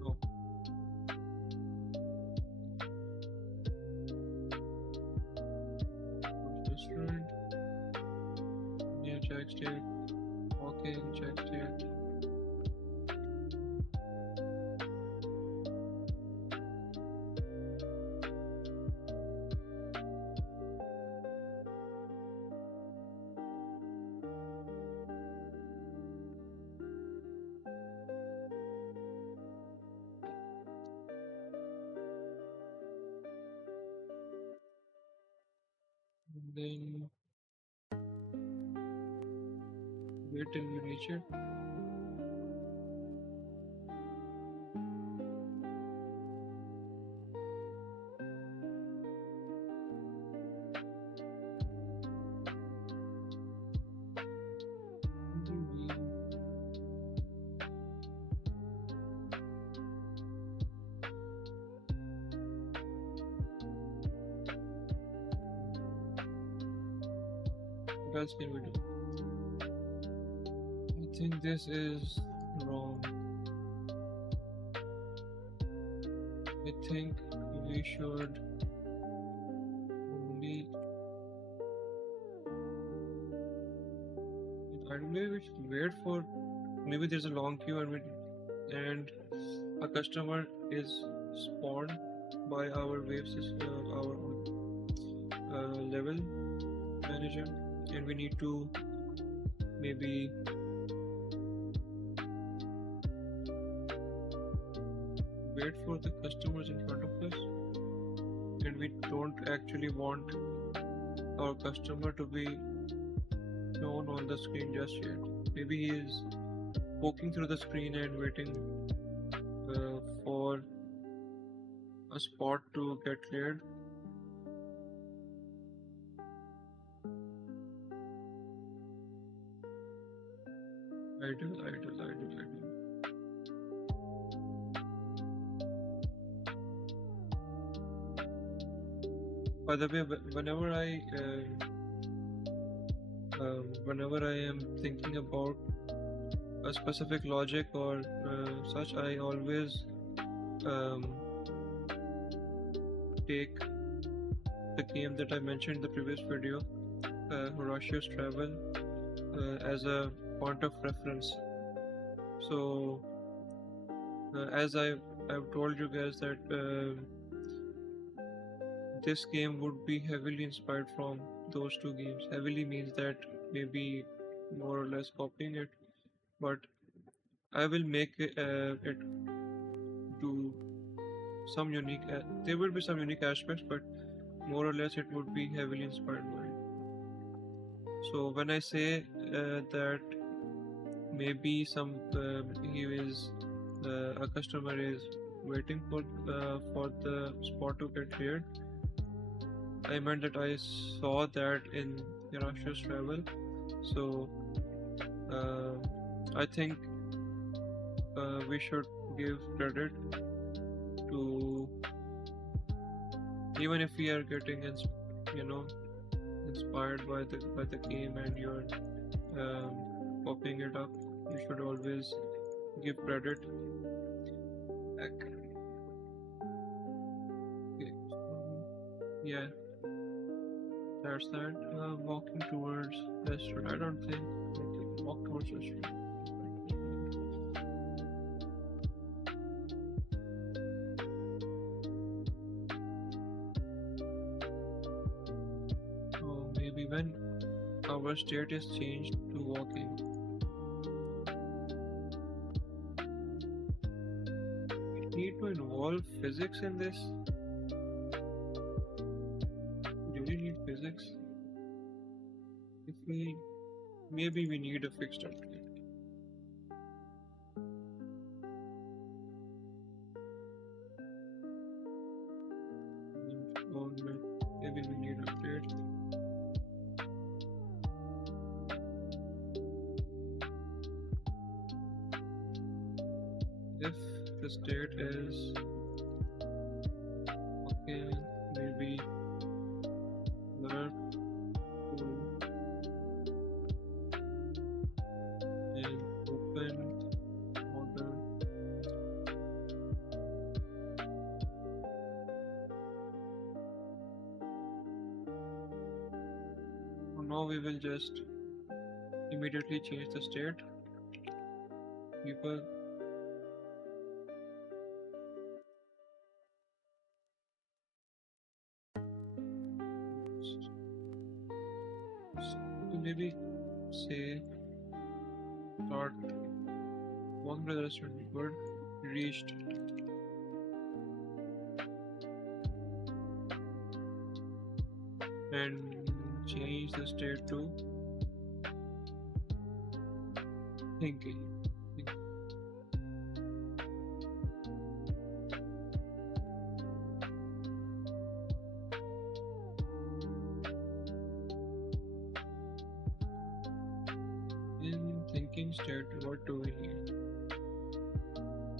oh, restaurant. Yeah, check state. Okay, check state. And then wait till we reach it. What else can we do? I think this is wrong. I think we should only. I don't know. We should wait for. Maybe there's a long queue and a customer is spawned by our wave system, our level manager, and we need to maybe wait for the customers in front of us, and we don't actually want our customer to be shown on the screen just yet. Maybe he is poking through the screen and waiting for a spot to get cleared. Idle. By the way, whenever I am thinking about a specific logic or such, I always take the game that I mentioned in the previous video, Horatius Travel, as a point of reference. So as I've told you guys that this game would be heavily inspired from those two games. Heavily means that maybe more or less copying it, but I will make it do some unique. There will be some unique aspects, but more or less it would be heavily inspired by it. So when I say that maybe a customer is waiting for the spot to get cleared, I meant that I saw that in Hirashi's travel. So I think we should give credit to, even if we are getting inspired by the game and you're copying it up, you should always give credit. Okay. Yeah, that's that. Walking towards restaurant. I don't think we can walk towards restaurant. So maybe when our state is changed to walking, we need to involve physics in this. Do we need physics? If we maybe we need a fixed update. Maybe we need update. If the state is okay, maybe learn to and open order. So now we will just immediately change the state. People so maybe say start walking to the restaurant good reached and change the state to thinking. In thinking state, what do we need?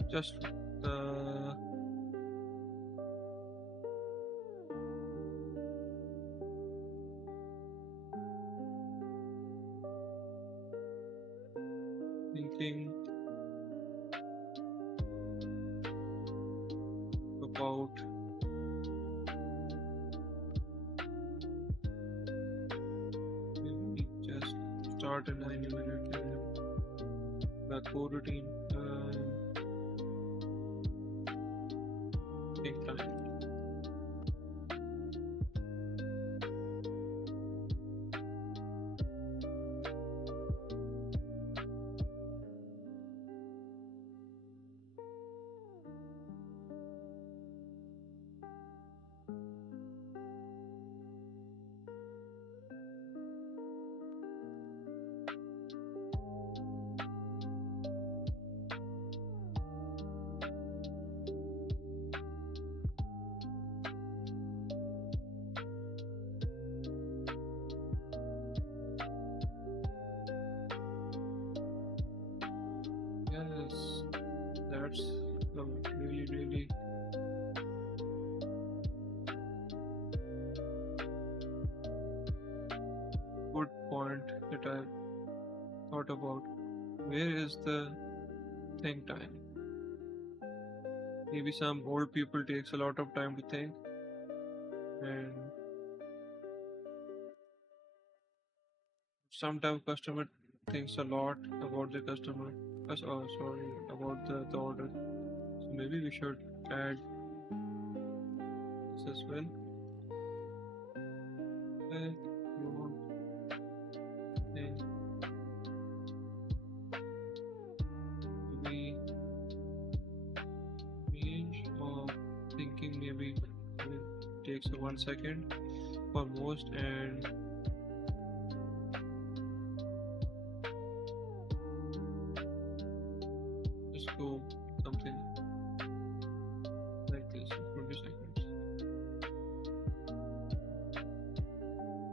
Just thinking about maybe just start a 90-minute the core routine take time. Yes, that's a really good point that I thought about. Where is the think time? Maybe some old people takes a lot of time to think, and sometimes customer thinks a lot about the customer. Sorry, about the order. So maybe we should add this as well. takes 1 second for most, and just go something like this, 20 seconds.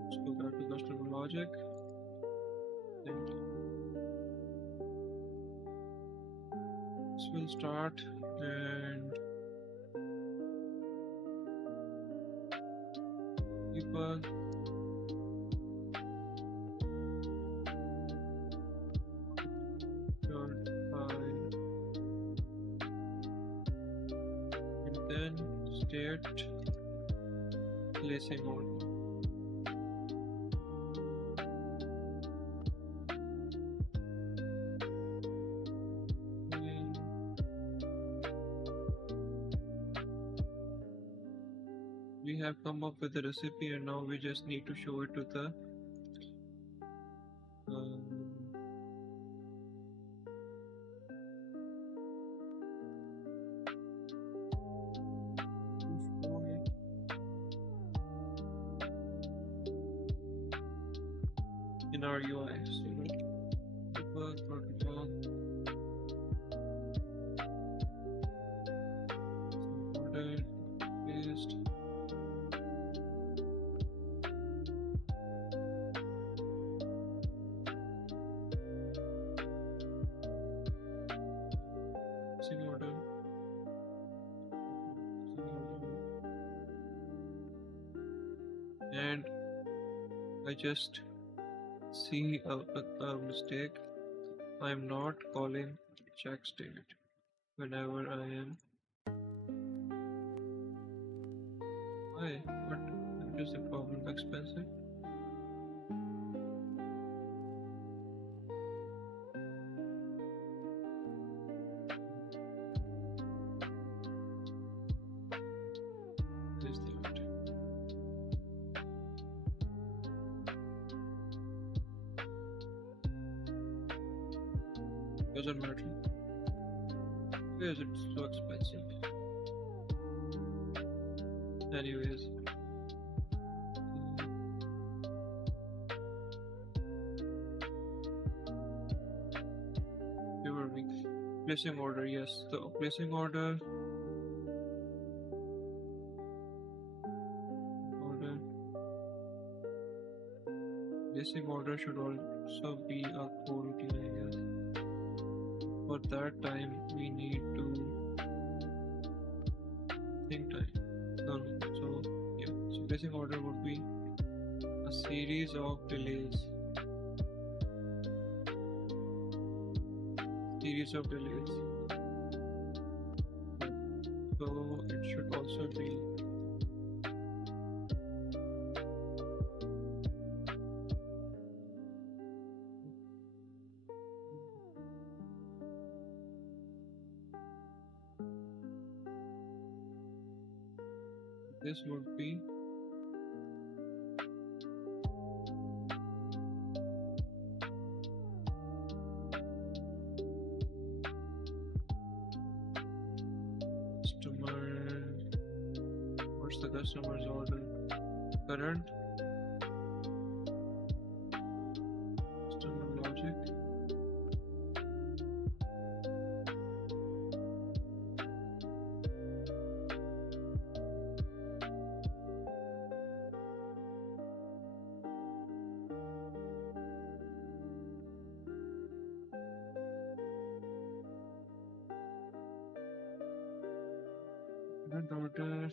Let's go back to customer logic. And this will start, and debug. And then state placing order. We have come up with the recipe, and now we just need to show it to the in our UI. So debug protocol. Order paste. Order. And I just see a mistake. I'm not calling check state whenever I am. Why? What is the problem? Expensive? Is that? Doesn't matter. Why is it so expensive? Anyways. Where were we? Placing order, yes. The placing order. Placing order should also be a coroutine, I guess. For that time, we need to think time. No. So yeah. So placing order would be a series of delays. So it should also be this would be customer. What's the customer's order? Current customer logic. Current order,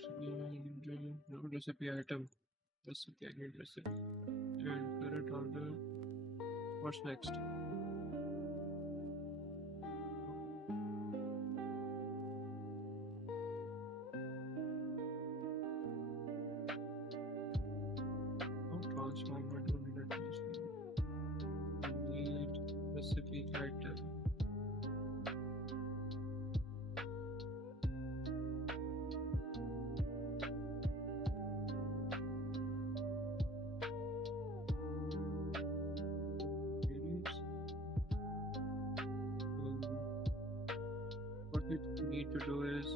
recipe item, recipe, I need recipe, and current order. What's next? Transformer, don't need a need recipe item. What we need to do is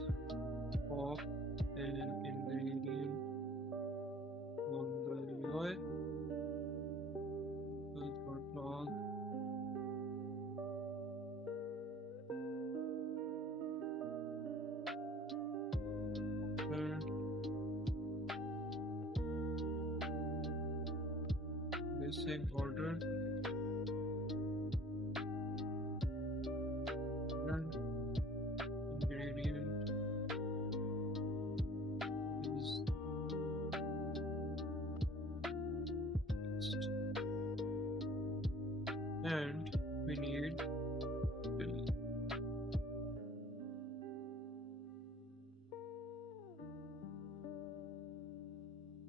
pop an ingredient processing order and ingredient is fixed. And we need fill.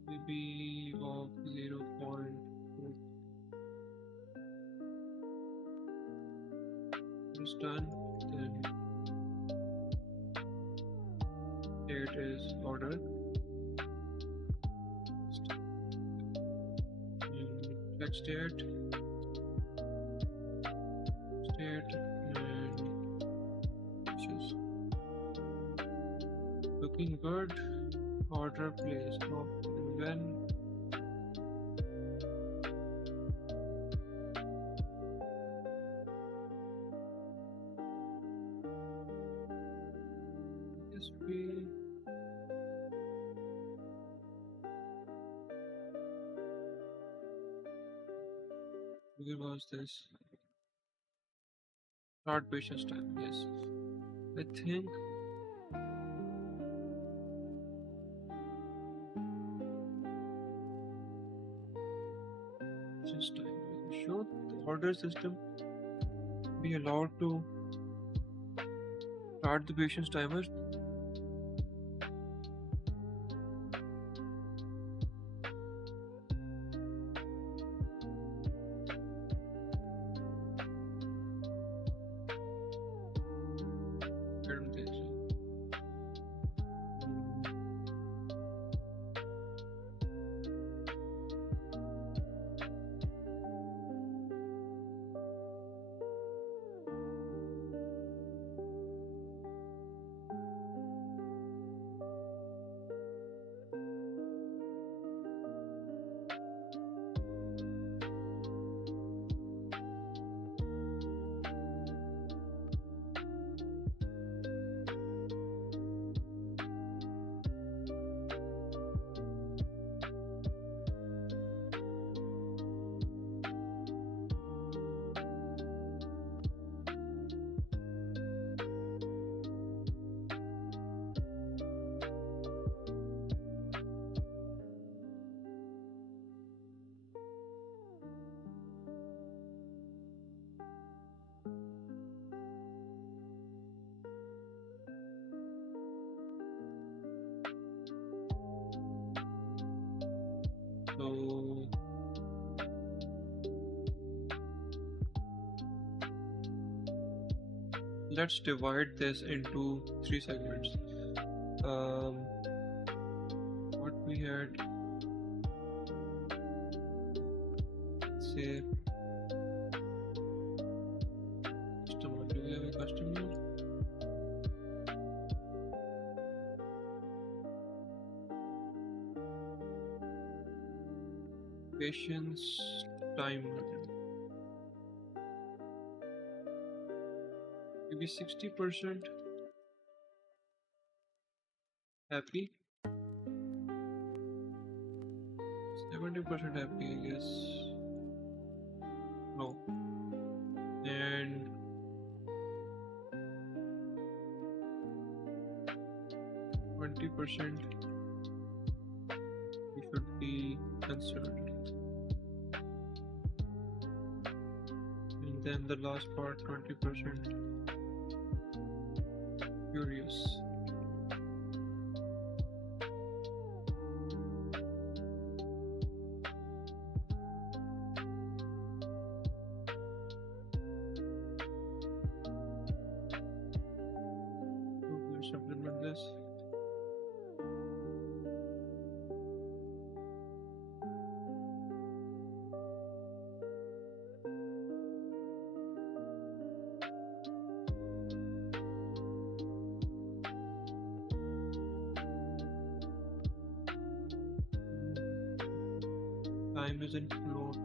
Maybe of 0.4 is done. Then it is order. Check state, and just looking good. Order placed. No, when this be where was this? Start patience time. Yes, I think patience time. Should the order system be allowed to start the patience timer? I don't think so. So let's divide this into three segments. What we had, say, customer. Do we have a customer? Patience timer. Maybe 60% happy, 70% happy, I guess. No. And 20% we should be concerned. And then the last part, 20% curious. So let's implement this. Time is in float.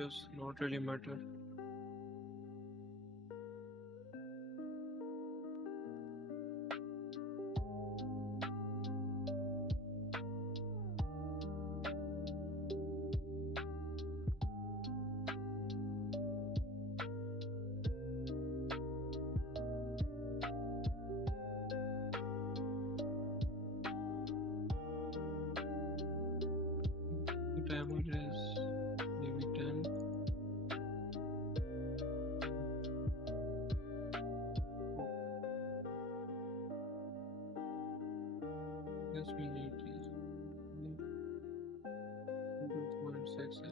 does not really matter. The timer is maybe 10. Yes, we need these. 2.6 F.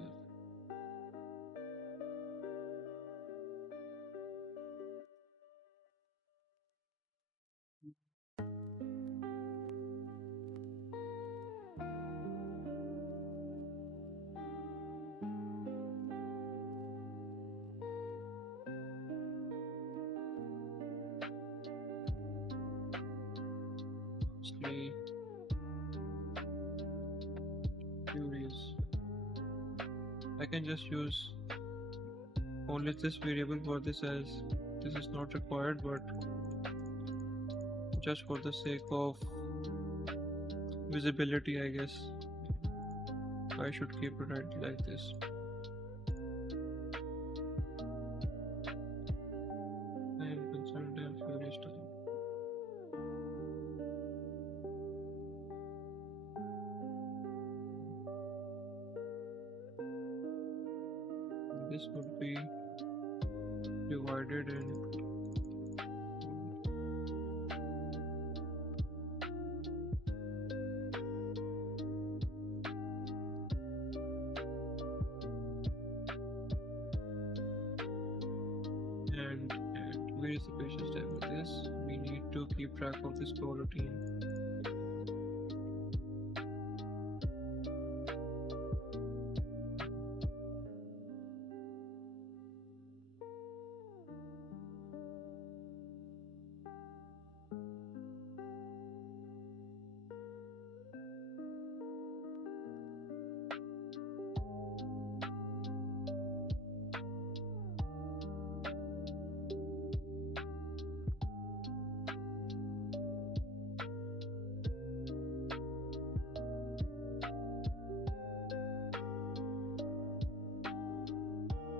Mostly curious. I can just use only this variable for this, as this is not required, but just for the sake of visibility, I guess I should keep it right like this. I am concerned and furious too. This would be divided and where is the patient's time with this? We need to keep track of this coroutine.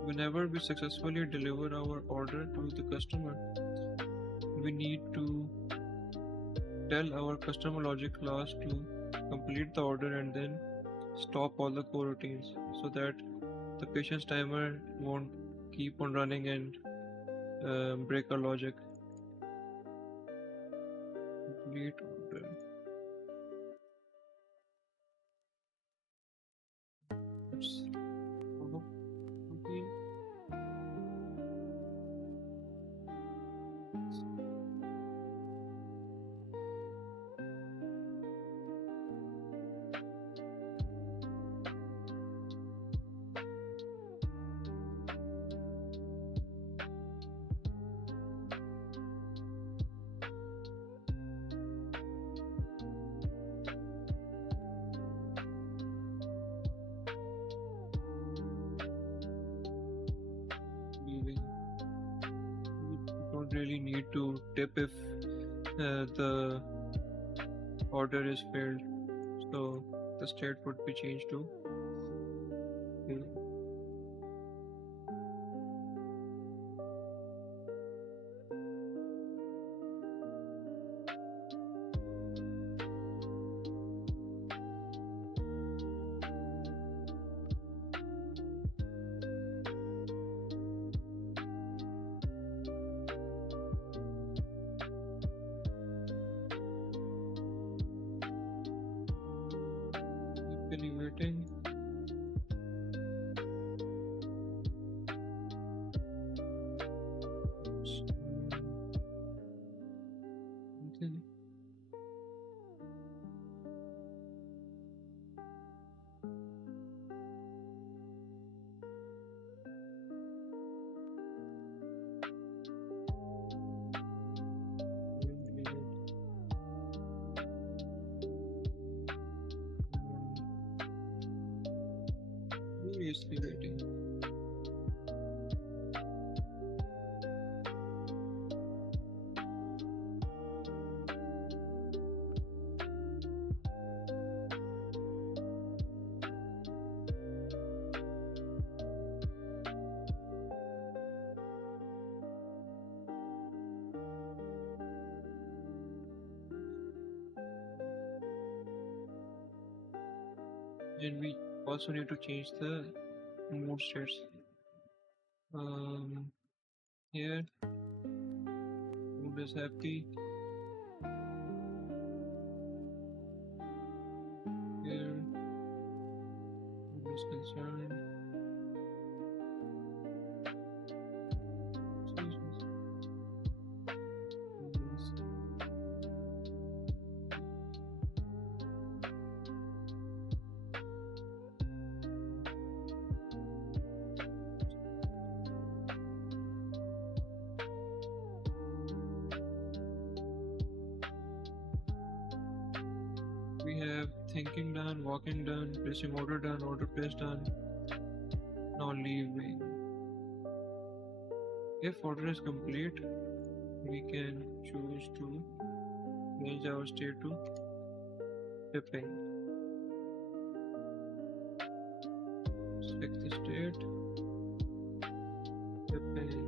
Whenever we successfully deliver our order to the customer, we need to tell our customer logic class to complete the order and then stop all the coroutines so that the patient's timer won't keep on running and break our logic. Complete order. Oops. Okay. Leaving. We don't really need to tip if the order is failed, so the state would be changed to fail. Keep waiting. Okay. Seriously waiting. and we also need to change the mood states. Here mood is happy, here mood is concerned. We have thinking done, walking done, placing order done, order placed done. Now leaving. If order is complete, we can choose to change our state to tipping. Select the state, tipping.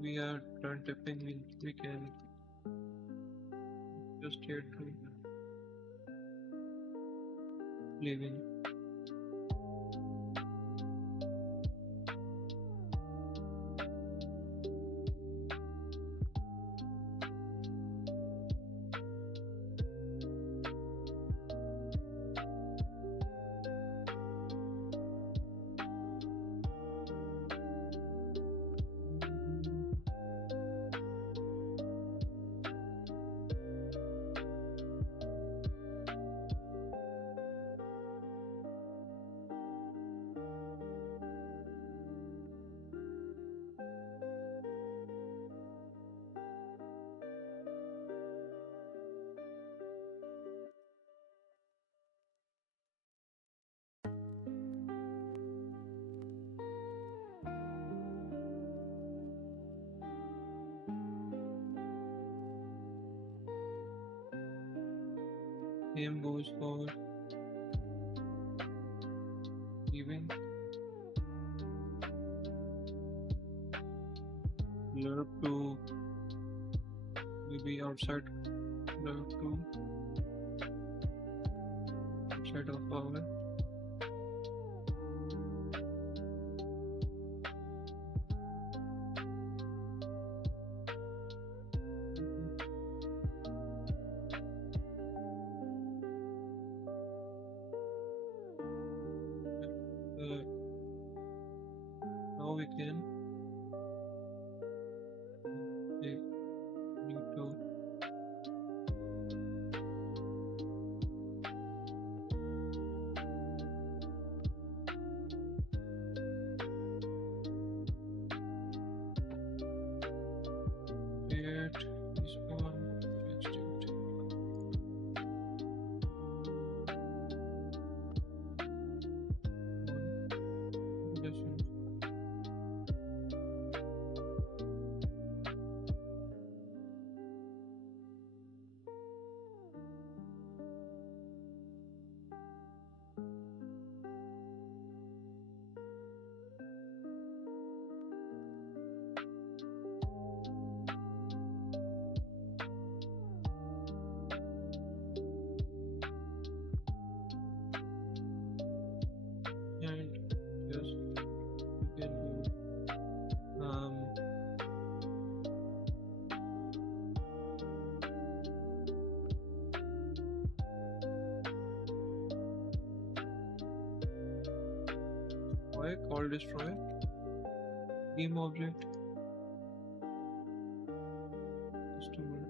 We are done tipping, we can just state to leaving. Same goes for leaving. Lurk to maybe outside, lurk to outside of our now we can need to create this one state. And just we can do why call destroy game object customer.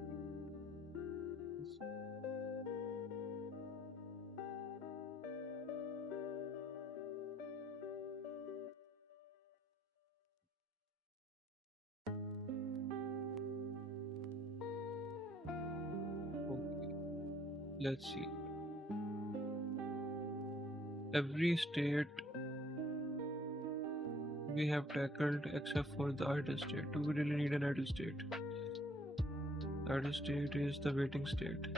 Okay, let's see. Every state we have tackled except for the idle state. Do we really need an idle state? Idle state is the waiting state.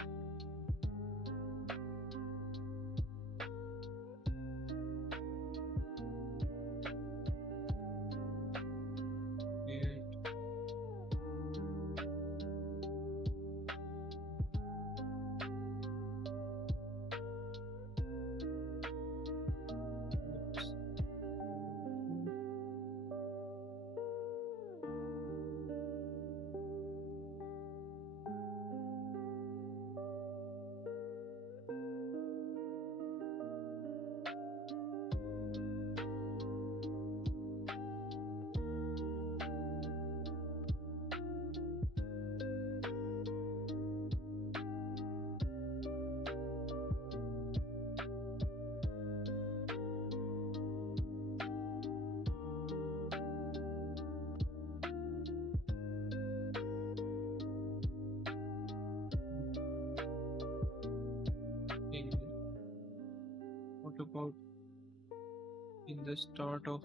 What about in the start of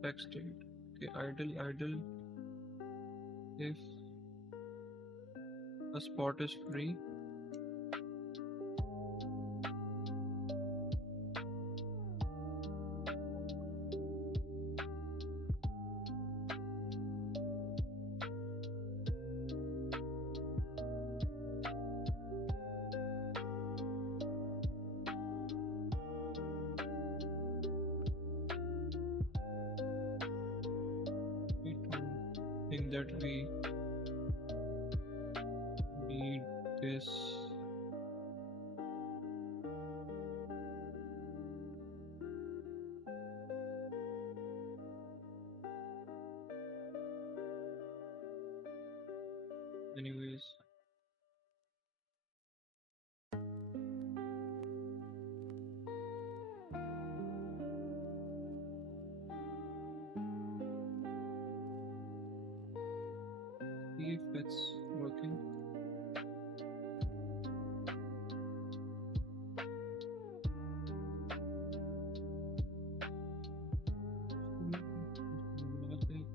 flex state? Okay, idle if a spot is free. We don't think that we need this. Anyways, see if it's working. Logic.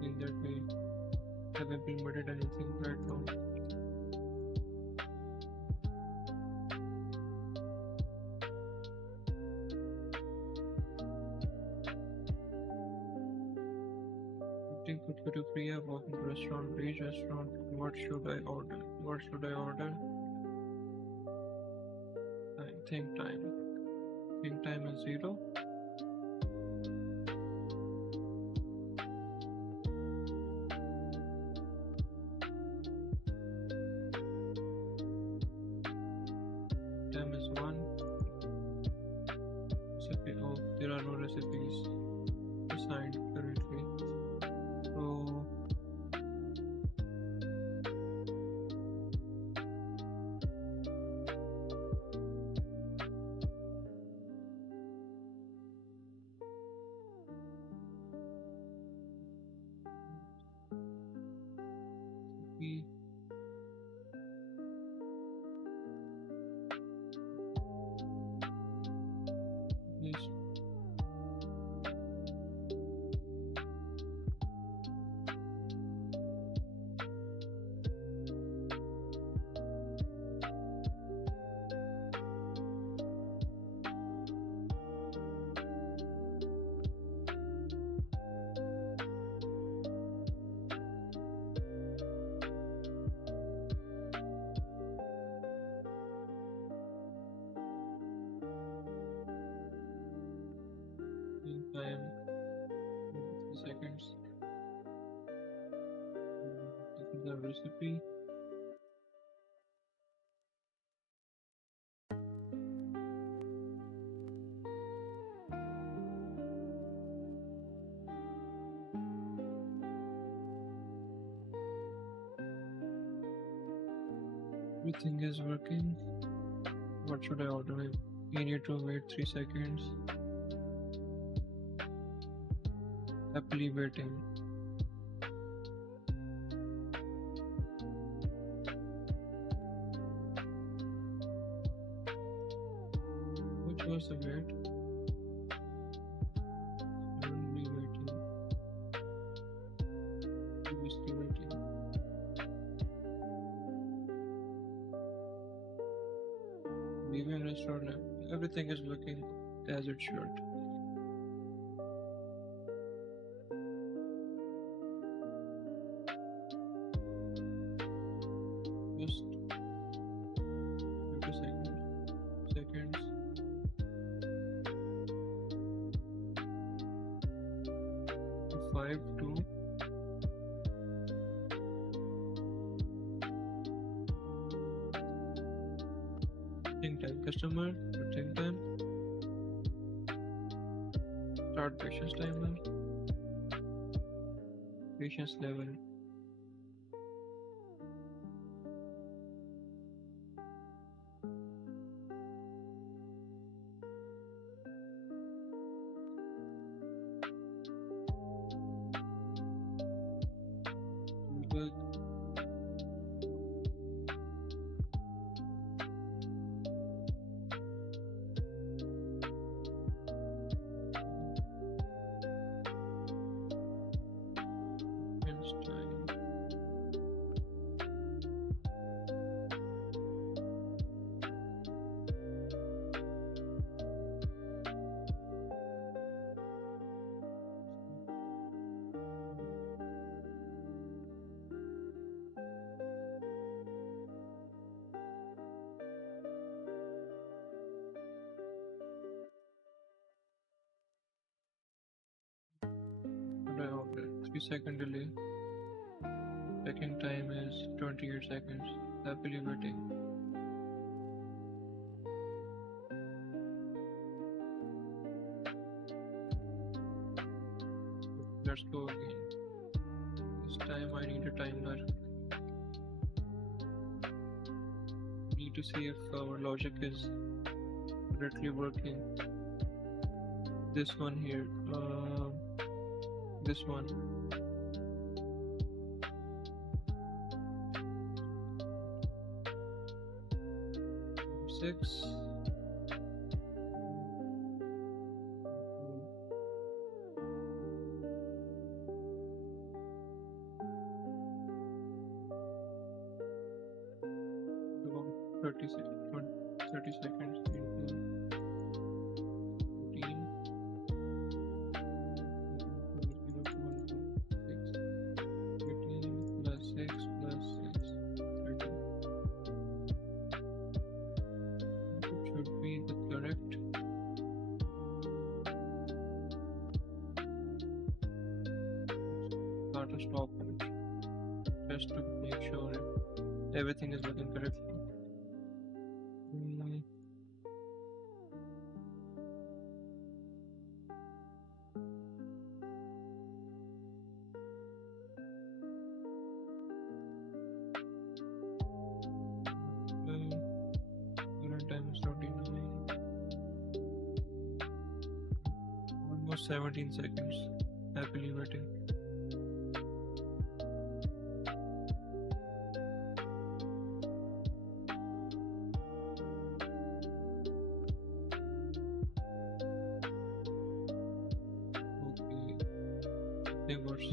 Think that we have implemented anything right now. Eating food to free, walking to restaurant, beach restaurant. What should I order? What should I order? Think time. Think time is 0. Time is 1. Recipe. Oh, there are no recipes assigned currently. So we just think time 3 seconds. This is the recipe. Everything is working. What should I order? You need to wait 3 seconds. Happily waiting. was the wait? Currently waiting. Previously waiting. Leaving restaurant. Everything is looking as it should. Just 50 seconds. 5 2. Think time. Customer. Think time. Start patience timer. Patience level. Good. Patience time. What I ordered. 3-second delay. Check-in time is 28 seconds. Happily waiting. Let's go again. This time I need a timer. Need to see if our logic is correctly working. This one here. This one. 6. About 30 seconds. 30 seconds into 14. 15 plus 6 plus 6. 30. It should be the correct. Start a stop just to make sure everything is looking correct. Current time is 29. Almost 17 seconds. Happily waiting. Nothing worse.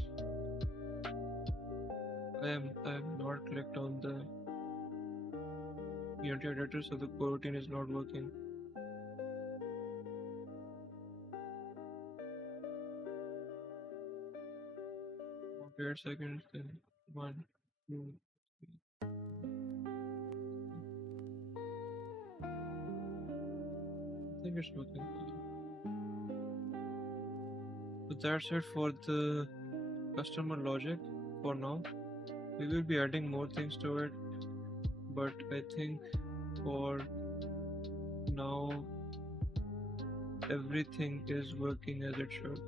I have not clicked on the unity editor, so the coroutine is not working. Okay, 8 seconds, then 1, 2, 3. I think it's working fine. So that's it for the customer logic for now. We will be adding more things to it, but I think for now everything is working as it should.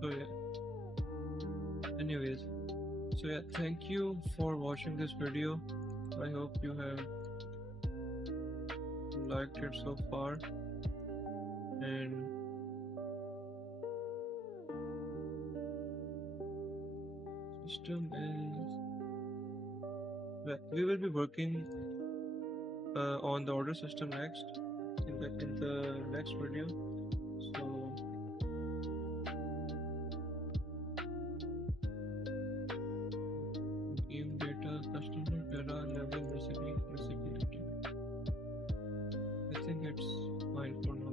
So yeah, anyways, so yeah, thank you for watching this video. I hope you have liked it so far, and system is We will be working on the order system next in the next video. So game data, customer data level, recipe data. I think it's fine for now.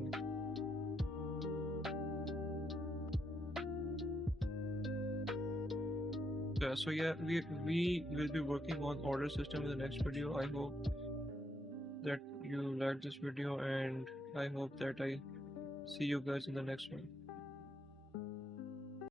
So yeah, we will be working on order system in the next video. I hope that you liked this video, and I hope that I see you guys in the next one.